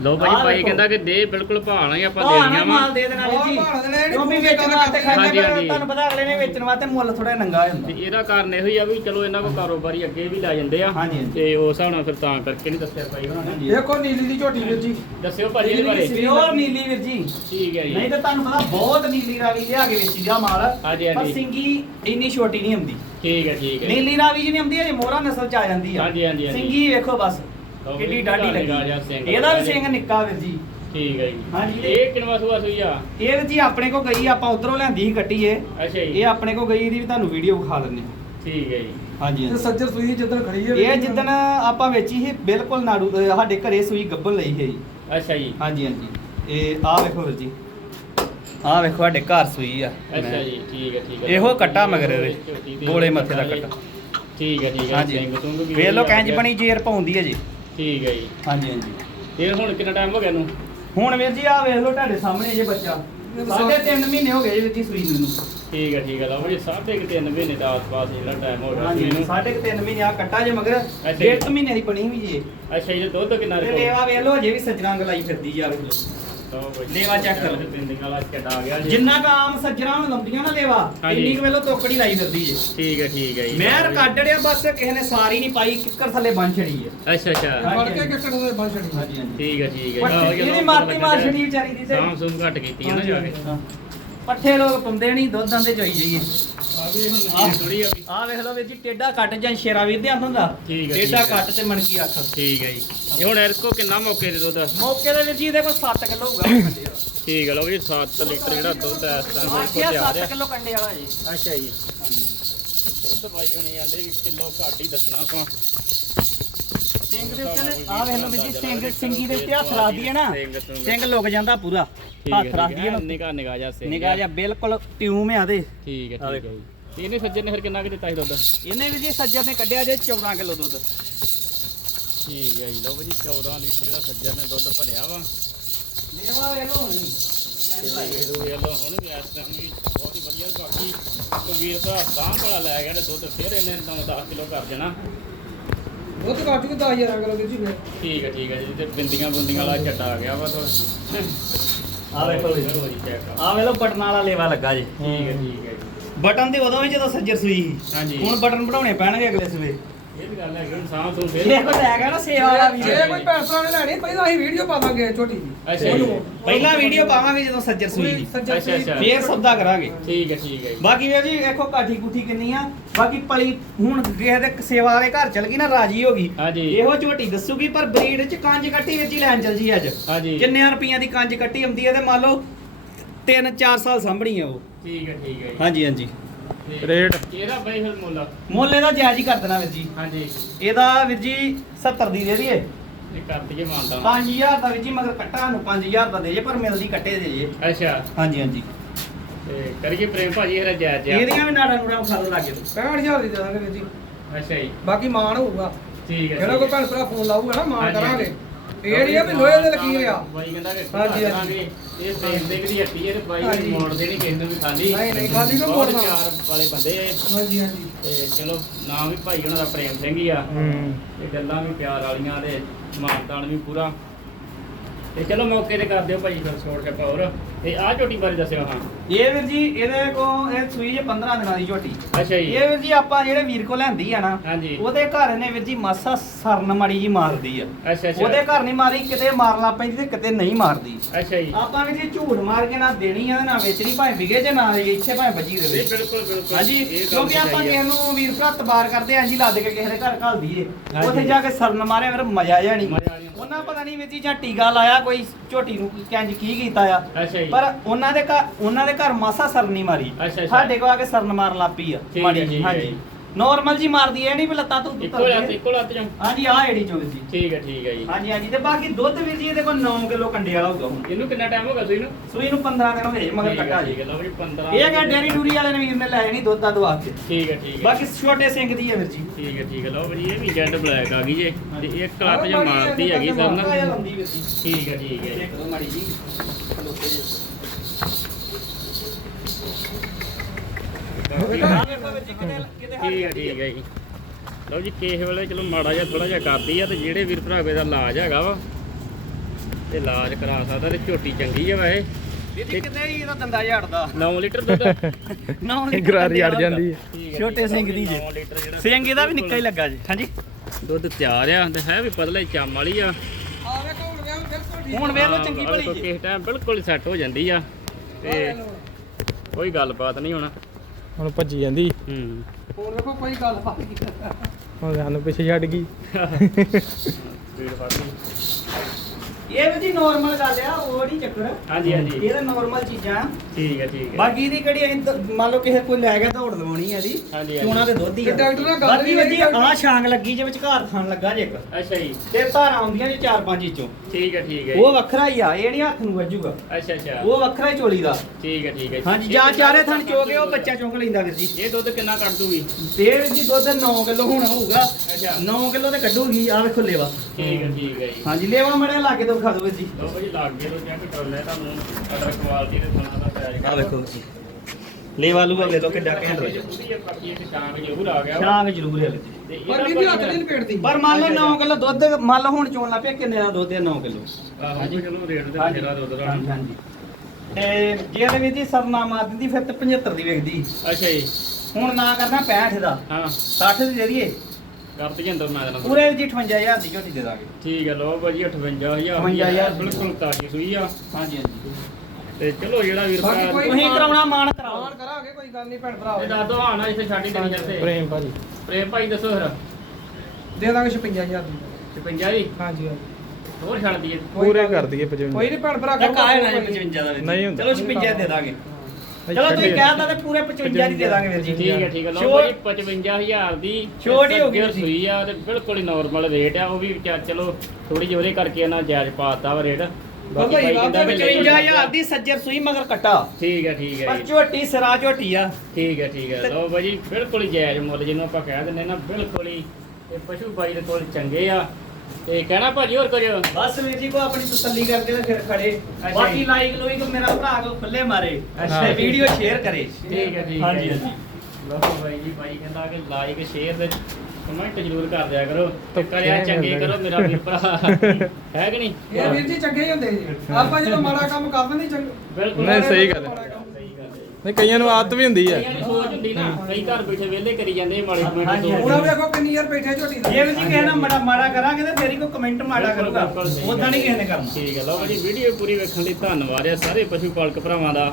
ਲਓ ਭਾਈ ਆਹ ਭਾਈ ਦੇਖੋ। ਕਹਿੰਦਾ ਕਿ ਦੇ ਬਿਲਕੁਲ ਭਾਣਾ ਹੀ ਆਪਾਂ ਦੇ ਭਾਅ ਦੀਆਂ ਨਾਲ ਮਾਲ ਵਾ। ਦੇ ਦੇਣਾ ਵੀਰ ਜੀ। ਭਾਅ ਦੇਣਾ, ਤੇ ਵੇਚਣ ਵਾਸਤੇ ਹਾਂਜੀ, ਪਰ ਹਾਂਜੀ। ਤੁਹਾਨੂੰ ਪਤਾ ਅਗਲੇ ਨੇ ਵੇਚਣ ਵਾਸਤੇ ਮੁੱਲ ਥੋੜਾ ਨੰਗਾ ਹੋ ਤੇ ਜਾਂਦਾ ਇਹਦਾ ਕਾਰਨ ਇਹੋ ਹੀ ਆ ਵੀ ਚਲੋ ਇਹਨਾਂ ਕੋ ਕਾਰੋਬਾਰੀ ਅੱਗੇ ਵੀ ਲੈ ਜਾਂਦੇ ਆ। ਹਾਂਜੀ, ਹਾਂਜੀ। ਤੇ ਉਸ ਹਿਸਾਬ ਨਾਲ ਫਿਰ ਤਾਂ ਕਰਕੇ ਨਹੀਂ ਦੱਸਿਆ ਭਾਈ ਉਹਨਾਂ ਨੇ ਦੇਖੋ ਨੀਲੀ ਦੀ ਝੋਟੀ ਵੀਰ ਜੀ। ਦੱਸਿਓ ਭਾਜੀ ਇਹਦੇ ਬਾਰੇ। ਪਿਓਰ ਨੀਲੀ ਵੀਰ ਜੀ। ਠੀਕ ਹੈ ਜੀ। ਨਹੀਂ ਤਾਂ ਤੁਹਾਨੂੰ ਪਤਾ ਬਹੁਤ ਨੀਲੀ ਰਾਵੀ ਲਿਆ ਕੇ ਵੇਚੀ ਜਾ ਮਾਲ। ਹਾਂਜੀ, ਪਰ ਹਾਂਜੀ। ਸਿੰਗੀ ਇੰਨੀ ਛੋਟੀ ਨਹੀਂ ਹੁੰਦੀ। ਠੀਕ ਹੈ ਠੀਕ ਹੈ। ਨੀਲੀ ਰਾਵੀ ਜਿਹਨੇ ਹੁੰਦੀ ਹੈ ਜੇ ਮੋਹਰਾ ਨਸਲ ਚ ਆ ਜਾਂਦੀ ਆ। ਹਾਂਜੀ, ਹਾਂਜੀ, ਹਾਂਜੀ। ਸਿੰਗੀ ਵੇਖੋ ਬਸ। ਕਿੱਡੀ ਡਾਢੀ ਲੱਗੀ। ਇਹਦਾ ਵੀ ਸਿੰਘ ਨਿੱਕਾ ਵੀਰ ਜੀ। ਠੀਕ ਹੈ ਜੀ। ਹਾਂਜੀ। ਇਹ ਕਿੰਨਵਾ ਸੂਆ ਸੂਈ ਆ? ਇਹ ਜੀ ਆਪਣੇ ਕੋ ਗਈ ਆਪਾਂ ਉਧਰੋਂ ਲਿਆਂਦੀ ਸੀ ਕੱਟੀ ਇਹ ਅੱਛਾ ਜੀ। ਇਹ ਆਪਣੇ ਕੋ ਗਈ ਦੀ ਵੀ ਤੁਹਾਨੂੰ ਵੀਡੀਓ ਵਿਖਾ ਦਿੰਨੇ ਠੀਕ ਹੈ ਜੀ। ਹਾਂਜੀ ਤੇ ਸੱਜਰ ਸੂਈ ਜਿੱਦਣ ਖੜੀ ਹੈ ਇਹ ਜਿੱਦਣ ਆਪਾਂ ਵੇਚੀ ਸੀ ਬਿਲਕੁਲ ਨਾੜੂ ਸਾਡੇ ਘਰੇ ਸੂਈ ਗੱਬਨ ਲਈ ਹੈ ਜੀ। ਅੱਛਾ ਜੀ। ਹਾਂਜੀ ਹਾਂਜੀ। ਇਹ ਆਹ ਵੇਖੋ ਵੀਰ ਜੀ। ਆਹ ਵੇਖੋ ਸਾਡੇ ਘਰ ਸੂਈ ਆ। ਅੱਛਾ ਜੀ ਠੀਕ ਹੈ ਠੀਕ ਹੈ। ਇਹੋ ਕੱਟਾ ਮਗਰ ਇਹਦੇ, ਗੋਲੇ ਮੱਥੇ ਦਾ ਕੱਟਾ। ਠੀਕ ਹੈ ਠੀਕ ਹੈ ਹਾਂਜੀ। ਸਿੰਘ ਤੁੰਗ ਵੀ ਵੇਖ ਵਧੀਆ ਕੈਂਜ ਬਣੀ ਜੇਰ ਪਾਉਂਦੀ ਹੈ ਜੀ। ਠੀਕ ਹੈ ਜੀ। ਹਾਂਜੀ ਹਾਂਜੀ। ਇਹ ਹੁਣ ਕਿੰਨਾ ਟਾਈਮ ਹੋ ਗਿਆ ਇਹਨੂੰ? ਹੁਣ ਵੀਰ ਜੀ ਆਹ ਵੇਖ ਲਓ ਤੁਹਾਡੇ ਸਾਹਮਣੇ ਜੇ ਬੱਚਾ। ਸਾਢੇ ਤਿੰਨ ਮਹੀਨੇ ਹੋ ਗਏ ਜੀ ਵੀਰ ਜੀ ਸੂਈ ਨੂੰ। ਠੀਕ ਹੈ ਠੀਕ ਹੈ। ਲਓ ਜੀ ਸਾਢੇ ਕੁ ਤਿੰਨ ਮਹੀਨੇ ਦਾ ਆਸ-ਪਾਸ ਜਿਹੜਾ ਟਾਈਮ ਹੋ ਗਿਆ ਹਾਂਜੀ ਇਹਨੂੰ ਸਾਢੇ ਕੁ ਤਿੰਨ ਮਹੀਨੇ ਆ ਕੱਟਾ ਜੇ ਮਗਰ ਜੀ। ਡੇਢ ਕੁ ਮਹੀਨੇ ਦੀ ਬਣੀ ਵੀ ਜੀ ਇਹ। ਅੱਛਾ ਜੀ ਦੁੱਧ ਕਿੰਨਾ ਤੇ ਰੱਖੋ ਲੇਵਾ ਵੇਖ ਲਓ ਅਜੇ ਵੀ ਸੱਜਣਾ ਗਲਾਈ ਫਿਰਦੀ ਆ ਵੇਖ ਲਓ। ਲੇਵਾ check ਕਰੋ। ਤਿੰਨ ਦਿਨ ਵਾਲਾ ਛੱਡ ਆ ਗਿਆ ਜੀ। ਜਿੰਨਾ ਕ ਆਮ ਸੱਜਣਾ ਨੂੰ ਲੰਬੀਆਂ ਨਾ ਲੇਵਾ ਹਾਂਜੀ। ਇੰਨੀ ਕੁ ਵੇਲੋ ਤੋਕੜੀ ਲਾਈ ਫਿਰਦੀ ਜੇ। ਠੀਕ ਹੈ ਠੀਕ ਹੈ ਜੀ। ਮੈਂ ਰਿਕਾਰਡੜਿਆ ਬਸ ਕਿਸੇ ਨੇ ਸਾਰੀ ਨਹੀਂ ਪਾਈ ਕਿੱਕਰ ਥੱਲੇ ਬੰਨ ਛੜੀ ਹੈ। ਅੱਛਾ ਅੱਛਾ। ਫੜ ਕੇ ਕਿੱਕੜ ਦੇ ਬੰਨ ਛੜੀ ਹਾਂਜੀ ਹਾਂਜੀ। ਠੀਕ ਹੈ ਠੀਕ ਹੈ। ਪੱਠੇ- ਇਹਦੀ ਮਾਤੀ ਮਾਰ ਛੜੀ ਵਿਚਾਰੀ ਦੀ ਤੇ ਸਾਮ ਸੂਮ ਘੱਟ ਕੀਤੀ ਹੈ ਨਾ ਜਾ ਕੇ। ਹਾਂ। ਪੱਠੇ ਲੋਕ ਪਾਉਂਦੇ ਨਹੀਂ ਦੁੱਧ ਆਂਦੇ ਚੋਈ ਜਾਈਏ। ਆ ਵੀ ਹੁਣ ਥੋੜੀ ਆ ਵੀ। ਆਹ ਵੇਖ ਲਓ ਵੀਰ ਜੀ ਟੇਡਾ ਕੱਟ ਜਾਂ ਸ਼ੇਰਾ ਵੀਰ ਦੇ ਹੁੰਦਾ ਠੀਕ ਹੈ, ਟੇਡਾ ਹੈ। ਕੱਟ ਤੇ ਮਣਕੀ ਅੱਖ। ਠੀਕ ਹੈ ਜੀ। ਇਹ ਹੁਣ ਐਰਕੋ ਕਿੰਨਾ ਮੌਕੇ ਦੇ ਦੁੱਧ ਮੌਕੇ ਦੇ ਵੀਰ ਜੀ ਇਹਦੇ ਕੋਲ 7 ਕਿਲੋ ਹੋਊਗਾ ਕੰਡੇ ਵਾਲਾ। ਠੀਕ ਹੈ ਲਓ ਜੀ 7 ਲੀਟਰ ਜਿਹੜਾ ਦੁੱਧ ਹੈ ਇਸ ਟਾਈਮ ਬਿਲਕੁਲ ਤਿਆਰ 7 ਹੈ ਕਿਲੋ ਕੰਡੇ ਵਾਲਾ ਜੀ। ਅੱਛਾ ਜੀ। ਦੁੱਧ ਪਾਈ ਹੋਣੀ ਜਾਂਦੇ ਵੀ ਕਿਲੋ ਘੱਟ ਹੀ ਦੱਸਣਾ ਆਪਾਂ। ਸਿੰਘ ਦੇ ਉੱਤੇ ਆ ਵੇਖ ਲਓ ਵੀਰ ਜੀ ਸਿੰਘ ਸਿੰਗੀ ਦੇ ਉੱਤੇ ਹੱਥ ਰੱਖਦੀ ਹੈ ਨਾ ਸਿੰਘ ਸੁੰਘ। ਸਿੰਘ ਲੁਕ ਜਾਂਦਾ ਪੂਰਾ। ਹੱਥ ਰੱਖਦੀ ਹੈ ਨਾ। ਨਿਕਾ ਨਿਕਾ ਜਾ ਸਿੰਘ ਨਿਗਾਹ ਜਿਹਾ ਬਿਲਕੁਲ ਟਿਊਮ ਆ ਦੇ ਠੀਕ ਹੈ ਠੀਕ ਹੈ। ਜੀ। ਇਹਨੇ ਸੱਜਣ ਨੇ ਫਿਰ ਕਿੰਨਾ ਕੁ ਦਿੱਤਾ ਸੀ ਦੁੱਧ? ਇਹਨੇ ਵੀ ਜੀ ਸੱਜਰ ਨੇ ਕੱਢਿਆ ਜੇ 14 ਕਿਲੋ ਦੁੱਧ। ਠੀਕ ਹੈ ਜੀ। ਲਓ ਜੀ 14 ਲੀਟਰ ਜਿਹੜਾ ਸੱਜਣ ਨੇ ਦੁੱਧ ਭਰਿਆ ਵਾ। ਲੇਵਾ ਵੇਲੋ ਹੁਣੀ। ਇਹ ਵੇਖ ਲਓ ਹੁਣ ਵੀ ਇਸ ਟਾਈਮ ਵੀ ਬਹੁਤ ਹੀ ਵਧੀਆ ਬਾਕੀ ਕੋਈ ਵੀਰ ਭਰਾ ਤਾਂ ਬੜਾ ਲੈ ਗਿਆ ਤੇ ਦੁੱਧ ਫਿਰ ਇਹਨੇ 9-10 ਕਿਲੋ ਕਰ ਦੇਣਾ। ਦੁੱਧ ਘੱਟ ਕੇ 10000 ਕਿਲੋ ਵੀਰ ਜੀ ਫਿਰ। ਠੀਕ ਹੈ ਠੀਕ ਹੈ ਜੀ। ਤੇ ਬਿੰਦੀਆਂ ਬੁੰਦੀਆਂ ਵਾਲਾ ਚੱਟਾ ਆ ਗਿਆ ਵਾ ਤੋ ਆ ਵੇਖੋ ਜੀ। ਚਲੋ ਜੀ ਚੈੱਕ ਆ ਵੇਲੋ ਬਟਨ ਵਾਲਾ ਲੇਵਾ ਲੱਗਾ ਜੀ। ਠੀਕ ਹੈ ਠੀਕ ਹੈ ਜੀ। ਬਟਨ ਤੇ ਉਦੋਂ ਵੀ ਜਦੋਂ ਸੱਜਰ ਸੂਈ ਹਾਂਜੀ। ਹੁਣ ਬਟਨ ਬਣਾਉਣੇ ਪੈਣਗੇ ਅਗਲੇ ਸਵੇ ਇਹ ਵੀ ਗੱਲ ਹੈ ਕਿ ਸਾਹ ਤੋਂ ਫਿਰ ਦੇਖੋ ਲੈ ਗਿਆ ਨਾ ਸੇਵਾ ਵਾਲਾ ਵੀ ਜੇ ਕੋਈ ਪੈਸਾ ਨੇ ਲੈਣੀ ਪਹਿਲਾਂ ਅਸੀਂ ਵੀਡੀਓ ਪਾਵਾਂਗੇ ਛੋਟੀ ਜੀ। ਅੱਛਾ ਜੀ। ਪਹਿਲਾਂ ਵੀਡੀਓ ਪਾਵਾਂਗੇ ਜਦੋਂ ਸੱਜਰ ਸੂਈ ਪੂਰੀ ਦੀ ਸੱਜਣ ਅੱਛਾ, ਅੱਛਾ। ਫੇਰ ਸੌਦਾ ਕਰਾਂਗੇ। ਠੀਕ ਹੈ ਠੀਕ ਹੈ ਜੀ। ਬਾਕੀ ਵੀਰ ਜੀ ਦੇਖੋ ਕਾਠੀ ਕੁੱਠੀ ਕਿੰਨੀ ਆ। ਬਾਕੀ ਪਲੀ ਹੁਣ ਕਿਸੇ ਦੇ ਸੇਵਾ ਵਾਲੇ ਘਰ ਚਲ ਗਈ ਨਾ ਰਾਜੀ ਹੋ ਗਈ। ਹਾਂਜੀ ਇਹੋ ਝੋਟੀ ਦੱਸੂਗੀ ਪਰ ਬਰੀਡ ਚ ਕੰਜ ਕੱਟੀ ਵਿੱਚ ਹੀ ਲੈਣ ਚਲ ਜੀ ਅੱਜ। ਹਾਂਜੀ ਕਿੰਨੇ ਰੁਪਈਆਂ ਦੀ ਕੰਜ ਕੱਟੀ ਆਉਂਦੀ ਹੈ ਤੇ ਮੰਨ ਲਓ 3-4 ਸਾਲ ਸਾਂਭਣੀ ਆ ਉਹ। ਠੀਕ ਹੈ ਠੀਕ ਹੈ ਜੀ। ਹਾਂਜੀ ਹਾਂਜੀ। ਰੇਟ। ਇਹਦਾ ਬਈ ਫਿਰ ਮੁੱਲ ਮੁੱਲ ਇਹਦਾ ਜਾਇਜ਼ ਹੀ ਕਰ ਦੇਣਾ ਵੀਰ ਜੀ। ਹਾਂਜੀ। ਇਹਦਾ ਵੀਰ ਜੀ 70 ਦੀ ਦੇ ਦਈਏ। ਇਹ ਕਰ ਦਈਏ ਮਾਨਤਾ 5000 ਦਾ ਵੀਰ ਜੀ ਮਗਰ ਕੱਟਾ ਨੂੰ 5000 ਦਾ ਦੇ ਜੇ ਪਰ ਮਿਲਦੀ ਕੱਟੇ ਦੇ ਜੇ। ਅੱਛਾ। ਹਾਂਜੀ ਹਾਂਜੀ। ਤੇ ਕਰੀਏ ਪ੍ਰੇਮ ਭਾਜੀ ਇਹਦਾ ਜਾਇਜ਼ ਜਿਹਾ ਇਹਦੀਆਂ ਵੀ ਨਾੜਾ ਨੂੜਾ ਖਾ ਲੋ ਲੱਗੇ। 65000 ਦੀ ਦੇ ਦਾਂਗੇ ਵੀਰ ਜੀ। ਅੱਛਾ ਜੀ। ਬਾਕੀ ਮਾਣ ਹੋਊਗਾ। ਠੀਕ ਹੈ ਜਿਹੜਾ ਕੋਈ। ਭੈਣ ਭਰਾ ਫੋਨ ਲਾਊਗਾ ਨਾ ਮਾਣ ਹਾਂਜੀ, ਕਰਾਂਗੇ। ਹਾਂਜੀ। ਨਹੀਂ ਆ ਵੀ ਲੋਹੇ ਦੇ ਲਕੀਰ ਆ ਬਾਈ ਕਹਿੰਦਾ ਕਿ ਹਾਂਜੀ, ਹਾਂਜੀ। ਕਰਾਂਗੇ ਇਹ ਪ੍ਰੇਮ ਦੇ ਕਿਹਦੀ ਹੱਟੀ ਹੈ ਤੇ ਬਾਈ ਹਾਂਜੀ। ਨੇ ਮੋੜਦੇ ਨਹੀਂ ਕਿਸੇ ਨੂੰ ਵੀ ਖਾਲੀ ਨਹੀਂ, ਨਹੀਂ, ਖਾਲੀ ਕਿਉਂ ਬਹੁਤ ਮੋੜਨਾ? ਚਾਰ ਵਾਲੇ ਬੰਦੇ ਇਹ। ਹਾਂਜੀ ਹਾਂਜੀ ਤੇ ਚਲੋ ਨਾਮ ਵੀ ਭਾਈ ਉਹਨਾਂ ਦਾ ਪ੍ਰੇਮ ਸਿੰਘ ਹੀ ਆ ਹੂੰ ਇਹ ਗੱਲਾਂ ਵੀ ਪਿਆਰ ਵਾਲੀਆਂ ਤੇ ਮਾਨਤਾਨ ਵੀ ਪੂਰਾ ਤੇ ਚਲੋ ਮੌਕੇ ਤੇ ਕਰ ਦਿਓ ਭਾਈ ਫਿਰ ਛੋੜ ਕੇ ਹੋਰ ਤੇ ਆਹ ਝੋਟੀ ਬਾਰੇ ਦੱਸਿਓ ਹਾਂ ਇਹ ਵੀਰ ਜੀ ਇਹਦੇ ਕੋ ਇਹ ਸੂਈ ਜੇ 15 ਦਿਨਾਂ ਦੀ ਝੋਟੀ। ਅੱਛਾ ਜੀ। ਇਹ ਵੀਰ ਜੀ ਆਪਾਂ ਜਿਹੜੇ ਵੀਰ ਕੋ ਲੈਂਦੀ ਆ ਨਾ ਹਾਂਜੀ। ਉਹਦੇ ਘਰ ਨੇ ਵੀਰ ਜੀ ਮਾਸਾ ਸਰਨ ਮਾੜੀ ਜੀ ਮਾਰਦੀ ਆ। ਅੱਛਾ ਅੱਛਾ। ਉਹਦੇ ਘਰ ਨਹੀਂ ਮਾਰੀ ਕਿਤੇ ਮਾਰ ਲਾ ਪੈਂਦੀ ਤੇ ਕਿਤੇ ਨਹੀਂ ਮਾਰਦੀ। ਅੱਛਾ ਜੀ। ਆਪਾਂ ਵੀ ਜੀ ਝੂਠ ਮਾਰ ਕੇ ਨਾ ਦੇਣੀ ਆ ਨਾ ਵੇਚਣੀ ਭਾਵੇਂ ਵਿਗੇ ਜੇ ਨਾ ਇੱਥੇ ਭਾਵੇਂ ਵੱਜੀ ਰਵੇ। ਬਿਲਕੁਲ ਬਿਲਕੁਲ। ਹਾਂਜੀ ਕਿਉਂਕਿ ਆਪਾਂ ਕਿਸੇ। ਨੂੰ ਵੀਰ ਭਰਾ ਤਬਾਰ ਕਰਦੇ ਆਂ ਜੀ ਲੱਦ ਕੇ ਕਿਸੇ ਦੇ ਘਰ ਘੱਲ ਦਈਏ। ਉੱਥੇ ਜਾ ਕੇ ਸਰਨ ਮਾਰੇ ਫਿਰ ਮਜ਼ਾ ਜਿਹਾ ਨਹੀਂ। ਉਹਨਾਂ ਪਤਾ ਨਹੀਂ ਵਿੱਚ ਜਾਂ ਟੀਕਾ ਲਾਇਆ ਕੋਈ ਝੋਟੀ ਨੂੰ ਕੰਜ ਕੀ ਕੀਤਾ ਆ। ਪਰ ਉਹਨਾਂ ਦੇ ਘਰ ਉਹਨਾਂ ਦੇ ਘਰ ਮਾਸਾ ਸਰਨ ਨਹੀਂ ਮਾਰੀ। ਅੱਛਾ, ਅੱਛਾ। ਸਾਡੇ ਕੋ ਆ ਕੇ ਸਰਨ ਮਾਰਨ ਲੱਪੀ ਆ ਠੀਕ ਹੈ, ਮਾੜੀ ਠੀਕ ਜੀ ਹੈ ਹਾਂਜੀ। ਜੀ। ਨਾਰਮਲ ਜੀ ਮਾਰਦੀ ਐ ਨਹੀਂ ਵੀ ਲੱਤਾਂ ਤੋਂ ਇੱਕੋ ਲੱਤ ਇੱਕੋ ਲੱਤ ਚੋਂ। ਹਾਂਜੀ ਆ ਏੜੀ ਚੋਂ ਜੀ। ਠੀਕ ਹੈ ਠੀਕ ਹੈ ਜੀ। ਹਾਂਜੀ ਹਾਂਜੀ। ਤੇ ਬਾਕੀ ਦੁੱਧ ਵੀਰ ਜੀ ਇਹਦੇ ਕੋਲ 9 ਕਿਲੋ ਕੰਡੇ ਵਾਲਾ ਹੋਊਗਾ ਹੁਣ। ਇਹਨੂੰ ਕਿੰਨਾ ਟਾਈਮ ਹੋ ਗਿਆ ਸੂਈ ਨੂੰ? ਸੂਈ ਨੂੰ 15 ਦਿਨ ਹੋ ਗਏ ਮਗਰ ਠੀਕ ਹੈ, ਕੱਟਾ ਠੀਕ ਜੀ ਹੈ ਲਓ ਜੀ 15 ਇਹ ਕਿ ਡੈਰੀ ਡੂਰੀ ਵਾਲੇ ਨੇ ਵੀਰ ਨੇ ਲੈ ਜਾਣੀ ਦੁੱਧ ਦਾ ਦਵਾ ਕੇ। ਠੀਕ ਹੈ ਠੀਕ ਹੈ। ਬਾਕੀ ਛੋਟੇ ਸਿੰਘ ਦੀ ਹੈ ਵੀਰ ਜੀ। ਠੀਕ ਹੈ ਠੀਕ ਹੈ ਲਓ ਜੀ ਇਹ ਵੀ ਜੈਡ ਬਲੈਕ ਆ ਗਈ ਜੇ। ਤੇ। ਇੱਕ ਕਲੱਪ ਜਿਹਾ ਮਾਰਦੀ ਹੈਗੀ ਸਰ ਨਾ ਜੀ। ਠੀਕ ਹੈ ਠੀਕ ਹੈ ਜੀ। ਮਾੜੀ ਜੀ ਖਲੋਤੇ ਜੀ। ਬਾਕੀ- ਆਹ ਵੇਖੋ ਵੀਰ ਜੀ ਕਿਤੇ ਕਿਤੇ ਹੱਥ ਠੀਕ ਹੈ ਠੀਕ ਹੈ ਜੀ। ਲਓ ਜੀ ਕਿਸੇ ਵੇਲੇ ਚਲੋ ਮਾੜਾ ਜਿਹਾ ਥੋੜਾ ਜਿਹਾ ਕਰਦੀ ਆ ਤੇ ਜਿਹੜੇ ਵੀਰ ਭਰਾਵੇ ਦਾ ਇਲਾਜ ਹੈਗਾ ਵਾ ਤੇ ਇਲਾਜ ਕਰਾ ਸਕਦਾ ਤੇ ਝੋਟੀ ਚੰਗੀ ਆ ਵੈਸੇ। ਜੀ ਕਿਤੇ ਹੀ ਇਹਦਾ ਦੰਦਾ ਝਾੜਦਾ 9 ਲੀਟਰ ਦੁੱਧ। ਨੌ ਲੀਟਰ ਗਰਾਰੀ ਅੜ ਦੁੱਧ। ਜਾਂਦੀ ਹੈ ਠੀਕ ਹੈ, ਛੋਟੇ ਠੀਕ ਹੈ, ਸਿੰਘ ਦੀ ਜੇ। 9 ਲੀਟਰ ਜਿਹੜਾ ਸਿੰਘ ਇਹਦਾ ਵੀ ਨਿੱਕਾ ਹੀ ਲੱਗਾ ਜੀ। ਹਾਂਜੀ। ਦੁੱਧ ਤਿਆਰ ਆ ਤੇ ਹੈ ਵੀ ਪਤਲਾ ਹੀ ਚਮ ਵਾਲੀ ਆ। ਆ ਵੇਖੋ ਹੁਣ ਵੇਖ ਬਿਲਕੁਲ ਠੀਕ ਹੁਣ ਵੇਖ ਲਓ ਹਾਂ, ਚੰਗੀ ਆਹ ਵੇਖੋ ਭਲੀ ਜੀ। ਕਿਸੇ ਟਾਈਮ ਬਿਲਕੁਲ ਸੈੱਟ ਹੋ ਜਾਂਦੀ ਆ। ਤੇ ਕੋਈ ਗੱਲਬਾਤ ਨਹੀਂ ਹੋਣਾ। ਹੁਣ ਭੱਜੀ ਜਾਂਦੀ। ਹੂੰ। ਹੁਣ ਵੇਖੋ ਕੋਈ ਗੱਲ ਬਾਤ ਨਹੀਂ। ਹੁਣ ਸਾਨੂੰ ਪਿੱਛੇ ਛੱਡ ਗਈ। ਸਪੀਡ ਫੜ ਲਈ ਇਹ ਵੀ ਜੀ ਨਾਰਮਲ ਗੱਲ ਆ ਉਹ ਨਹੀਂ ਚੱਕਰ। ਹਾਂਜੀ ਹਾਂਜੀ। ਇਹ ਤਾਂ ਨਾਰਮਲ ਚੀਜ਼ਾਂ ਠੀਕ ਹੈ ਠੀਕ ਹੈ ਬਾਕੀ ਇਹਦੀ ਕਿਹੜੀ ਅਸੀਂ ਦ- ਮੰਨ ਲਓ ਕਿਸੇ ਕੋਈ ਲੈ ਗਿਆ ਦੌੜ ਲਵਾਉਣੀ ਆ ਜੀ ਹਾਂਜੀ ਚੋਣਾ ਦੇ ਦੁੱਧ ਹੀ ਆ। ਤੇ ਡਾਕਟਰ ਨਾਲ ਗੱਲ ਬਾਕੀ ਨਹੀਂ ਵੀ ਜੀ ਹੋਈ ਆਹ ਛਾਂਗ ਲੱਗੀ ਜੇ ਵਿਚਕਾਰ ਥਣ ਲੱਗਾ ਜੇ ਇੱਕ। ਅੱਛਾ ਜੀ। ਤੇ ਧਾਰਾਂ ਆਉਂਦੀਆਂ ਜੀ ਚਾਰ ਪੰਜ ਵਿੱਚੋਂ। ਠੀਕ ਹੈ ਠੀਕ ਹੈ ਉਹ ਵੱਖਰਾ ਹੀ ਆ ਇਹ ਨਹੀਂ ਹੱਥ ਨੂੰ ਵੱਜੂਗਾ। ਅੱਛਾ ਅੱਛਾ। ਉਹ ਵੱਖਰਾ ਹੀ ਚੋਲੀ ਦਾ। ਠੀਕ ਹੈ ਠੀਕ ਹੈ ਹਾਂਜੀ ਇਹ ਜਾਂ ਕਿੰਨਾ ਚਾਰੇ ਕੁ ਥਣ ਚੋਗੇ ਉਹ? ਬੱਚਾ ਚੁੰਗ ਲੈਂਦਾ ਵੀਰ ਜੀ। ਇਹ ਦੁੱਧ ਕਿੰਨਾ ਕੱਢ ਦੂਗੀ? ਜੀ ਦੁੱਧ 9 ਕਿਲੋ ਹੋਣਾ ਹੋਊਗਾ। ਅੱਛਾ। 9 ਕਿਲੋ ਤੇ ਕੱਢੂਗੀ ਆ ਵੇਖੋ ਲੇਵਾ। ਠੀਕ ਹੈ ਠੀਕ ਹੈ ਜੀ। ਹਾਂਜੀ ਲੇਵਾ ਮੜਿਆ ਲਾ ਕੇ ਦੋ। ਖਾ ਦੋ ਜੀ। ਲੋ ਭਾਈ ਲੱਗ ਗਏ ਲੋ ਚੈੱਕ ਕਰ ਲੈ ਤੁਹਾਨੂੰ ਅਦਰ ਕੁਆਲਿਟੀ ਦੇ ਥਣਾ ਦਾ ਪਿਆਜ ਆ ਵੇਖੋ ਜੀ। ਲੇਵਾ ਲੂਗਾ ਵੇ ਲੋ ਕਿੱਡਾ ਘੈਂਟ ਹੋ ਜਾ ਪੂਰੀ ਇਹ ਬਾਕੀ ਇਹ ਸ਼ਾਮ ਜ਼ਰੂਰ ਆ ਗਿਆ। ਵਾ। ਛਾਂਗ ਜ਼ਰੂਰ ਹੈ ਵੀਰ ਜੀ। ਤੇ ਪਰ ਇਹਦਾ ਵੀਰ ਜੀ ਹੱਥ ਨਹੀਂ ਲਪੇਟਦੀ। ਪਰ ਮੰਨ ਲਓ 9 ਕਿਲੋ ਦੁੱਧ ਮੰਨ ਲਓ ਹੁਣ ਚੋਣ ਲੱਗ ਪਿਆ ਕਿੰਨੇ ਦਾ ਦੁੱਧ ਹੈ 9 ਕਿਲੋ? ਹਾਂਜੀ। ਚਲੋ ਰੇਟ ਦੇ ਹਾਂਜੀ। ਜਿਹੜਾ ਦੁੱਧ ਦਾ। ਹਾਂਜੀ ਹਾਂਜੀ। ਤੇ ਜੇ ਇਹਦੇ ਵਿੱਚ ਸਰਨਾਮਾ ਦਿੰਦੀ ਫਿਰ ਤੇ 75 ਦੀ ਵੇਚਦੀ। ਅੱਛਾ ਜੀ। ਹੁਣ ਨਾ ਕਰਨਾ 65 ਦਾ। ਹਾਂ। 60 ਦੀ ਦੇ ਦਈਏ। ਕਰ ਤਜਿੰਦਰ ਮੈਂ ਦੇਣਾ ਪੂਰੇ ਜੀ 58000 ਦੀ ਝੋਟੀ ਦੇ ਦਾਂਗੇ। ਠੀਕ ਹੈ ਲੋ ਭਾਜੀ 58000 58,000 ਬਿਲਕੁਲ ਤਾਜੀ ਸੂਈ ਆ। ਹਾਂਜੀ ਹਾਂਜੀ। ਤੇ ਚਲੋ ਜਿਹੜਾ ਵੀਰ ਬਾਕੀ ਭਰਾ ਕੋਈ- ਤੁਸੀਂ ਕਰਾਉਣਾ ਮਾਨ ਕਰਾਓ। ਮਾਣ ਕਰਾਂਗੇ ਕੋਈ ਗੱਲ ਨਹੀਂ ਭੈਣ ਭਰਾ ਇਹ ਦੱਸ ਦੋ ਹਾਂ ਨਾ ਇੱਥੇ ਛਾੜੀ ਦੇਣੀ ਜਾਂਦੇ ਪ੍ਰੇਮ ਭਾਜੀ। ਪ੍ਰੇਮ ਭਾਈ ਦੱਸੋ ਫਿਰ। ਦੇ ਦਾਂਗੇ 56000 ਦੀ। 55 ਜੀ? ਹਾਂਜੀ ਹਾਂਜੀ। ਹੋਰ ਛੱਡ ਦਈਏ। ਪੂਰੇ ਕਰ ਦਈਏ 55 ਕੋਈ ਨਹੀਂ ਭੈਣ ਭਰਾ ਆਏ ਨਾ ਜੀ 55 ਦਾ। ਨਹੀਂ ਹੁੰਦਾ। ਚਲੋ 56 ਦੇ ਦਾਂਗੇ। ਚਲੋ ਤੁਸੀਂ ਕਹਿਤਾ ਤੇ ਪੂਰੇ 55 ਦੀ ਦੇ ਦਾਂਗੇ ਵੀਰ ਜੀ ਠੀਕ ਹੈ ਠੀਕ ਹੈ। ਲਓ ਭਾਜੀ 55000 ਦੀ ਛੋਟ ਹੀ ਗਈ। ਸੂਈ ਆ ਤੇ ਬਿਲਕੁਲ ਹੀ ਨਾਰਮਲ ਰੇਟ ਆ। ਉਹ ਵੀ ਵਿਚਾਰ ਚਲੋ ਥੋੜੀ ਜਿਹੀ ਉਹਦੇ ਕਰਕੇ ਇਹਨਾਂ ਜਾਇਜ਼ ਪਾਤਾ ਵਾ ਰੇਟ ਬਾਕੀ ਭਾਈ ਭਾਈ ਲਈ 55000 ਦੀ ਸੱਜਰ ਸੂਈ ਮਗਰ ਕਟਾ। ਠੀਕ ਹੈ ਠੀਕ ਹੈ ਪਰ ਝੋਟੀ ਸਿਰਾ ਝੋਟੀ ਆ। ਠੀਕ ਹੈ ਠੀਕ ਹੈ। ਲਓ ਜੀ ਬਿਲਕੁਲ ਹੀ ਜਾਇਜ਼ ਮੁੱਲ ਜਿਹਨੂੰ ਆਪਾਂ ਕਹਿ ਦਿੰਦੇ ਨਾ ਬਿਲਕੁਲ ਹੀ। ਇਹ ਪਸ਼ੂ ਬਾਈ ਦੇ ਕੋਲ ਚੰਗੇ ਆ। ਤੇ ਕਹਿਣਾ ਭਾਜੀ ਹੋਰ ਕੁਝ? ਬਸ ਵੀਰ ਜੀ ਕੋ ਆਪਣੀ ਤਸੱਲੀ ਕਰਦੇ ਤੇ ਫਿਰ ਖੜੇ। ਬਾਕੀ। ਲਾਈਕ ਲੋਈਕ ਮੇਰਾ ਭਰਾ ਕੋ ਖੁੱਲੇ ਮਾਰੇ। ਅੱਛਾ ਤੇ। ਵੀਡੀਓ ਸ਼ੇਅਰ ਕਰੇ। ਠੀਕ ਹੈ ਠੀਕ ਹੈ ਹਾਂਜੀ ਹਾਂਜੀ। ਲਓ ਬਾਈ ਜੀ ਬਾਈ ਕਹਿੰਦਾ ਕਿ ਲਾਈਕ ਸ਼ੇਅਰ ਤੇ ਕਮੈਂਟ ਜ਼ਰੂਰ ਕਰ ਦਿਆ ਕਰੋ। ਤੇ ਕਰਿਆ ਚੰਗੇ ਕਰੋ ਮੇਰਾ ਵੀਰ ਭਰਾ। ਹੈ ਕਿ ਨਹੀਂ? ਇਹ ਵੀਰ ਜੀ ਚੰਗੇ ਹੀ ਹੁੰਦੇ ਜੀ। ਆਪਾਂ ਜਦੋਂ ਮਾੜਾ ਕੰਮ ਕਰ ਦਿੰਦੇ ਚੰਗ ਬਿਲਕੁਲ। ਨਹੀਂ, ਸਹੀ ਗੱਲ ਹੈ। ਮਾੜਾ ਕੰਮ। ਸਹੀ ਗੱਲ ਹੈ ਨਹੀਂ ਕਈਆਂ ਨੂੰ ਆਦਤ ਵੀ ਹੁੰਦੀ ਹੈ ਕਈਆਂ ਦੀ ਸੋਚ ਹੁੰਦੀ ਨਾ। ਕਈ ਘਰ ਬੈਠੇ ਵਿਹਲੇ ਕਰੀ ਜਾਂਦੇ ਮਾੜੇ ਕਮੈਂਟ ਹਾਂਜੀ, ਤੋਂ ਆ ਵੇਖੋ ਕਿੰਨੀ ਯਾਰ ਬੈਠੇ ਝੋਟੀ ਦਾ ਜੇ ਵੀ ਜੀ ਕਹਿਣਾ ਮਾੜਾ ਮਾੜਾ ਕਰਾਂਗੇ ਤੇ ਮੇਰੀ ਕੋ ਕਮੈਂਟ ਮਾੜਾ ਕਰੂਗਾ। ਬਿਲਕੁਲ ਸਹੀ ਉਦਾਂ ਨਹੀਂ ਕਿਸੇ ਨੇ ਕਰਨਾ। ਠੀਕ ਹੈ ਲਓ ਜੀ ਵੀਡੀਓ ਪੂਰੀ ਵੇਖਣ ਲਈ ਧੰਨਵਾਦ ਹੈ ਸਾਰੇ ਪਸ਼ੂ ਪਾਲਕ ਭਰਾਵਾਂ ਦਾ।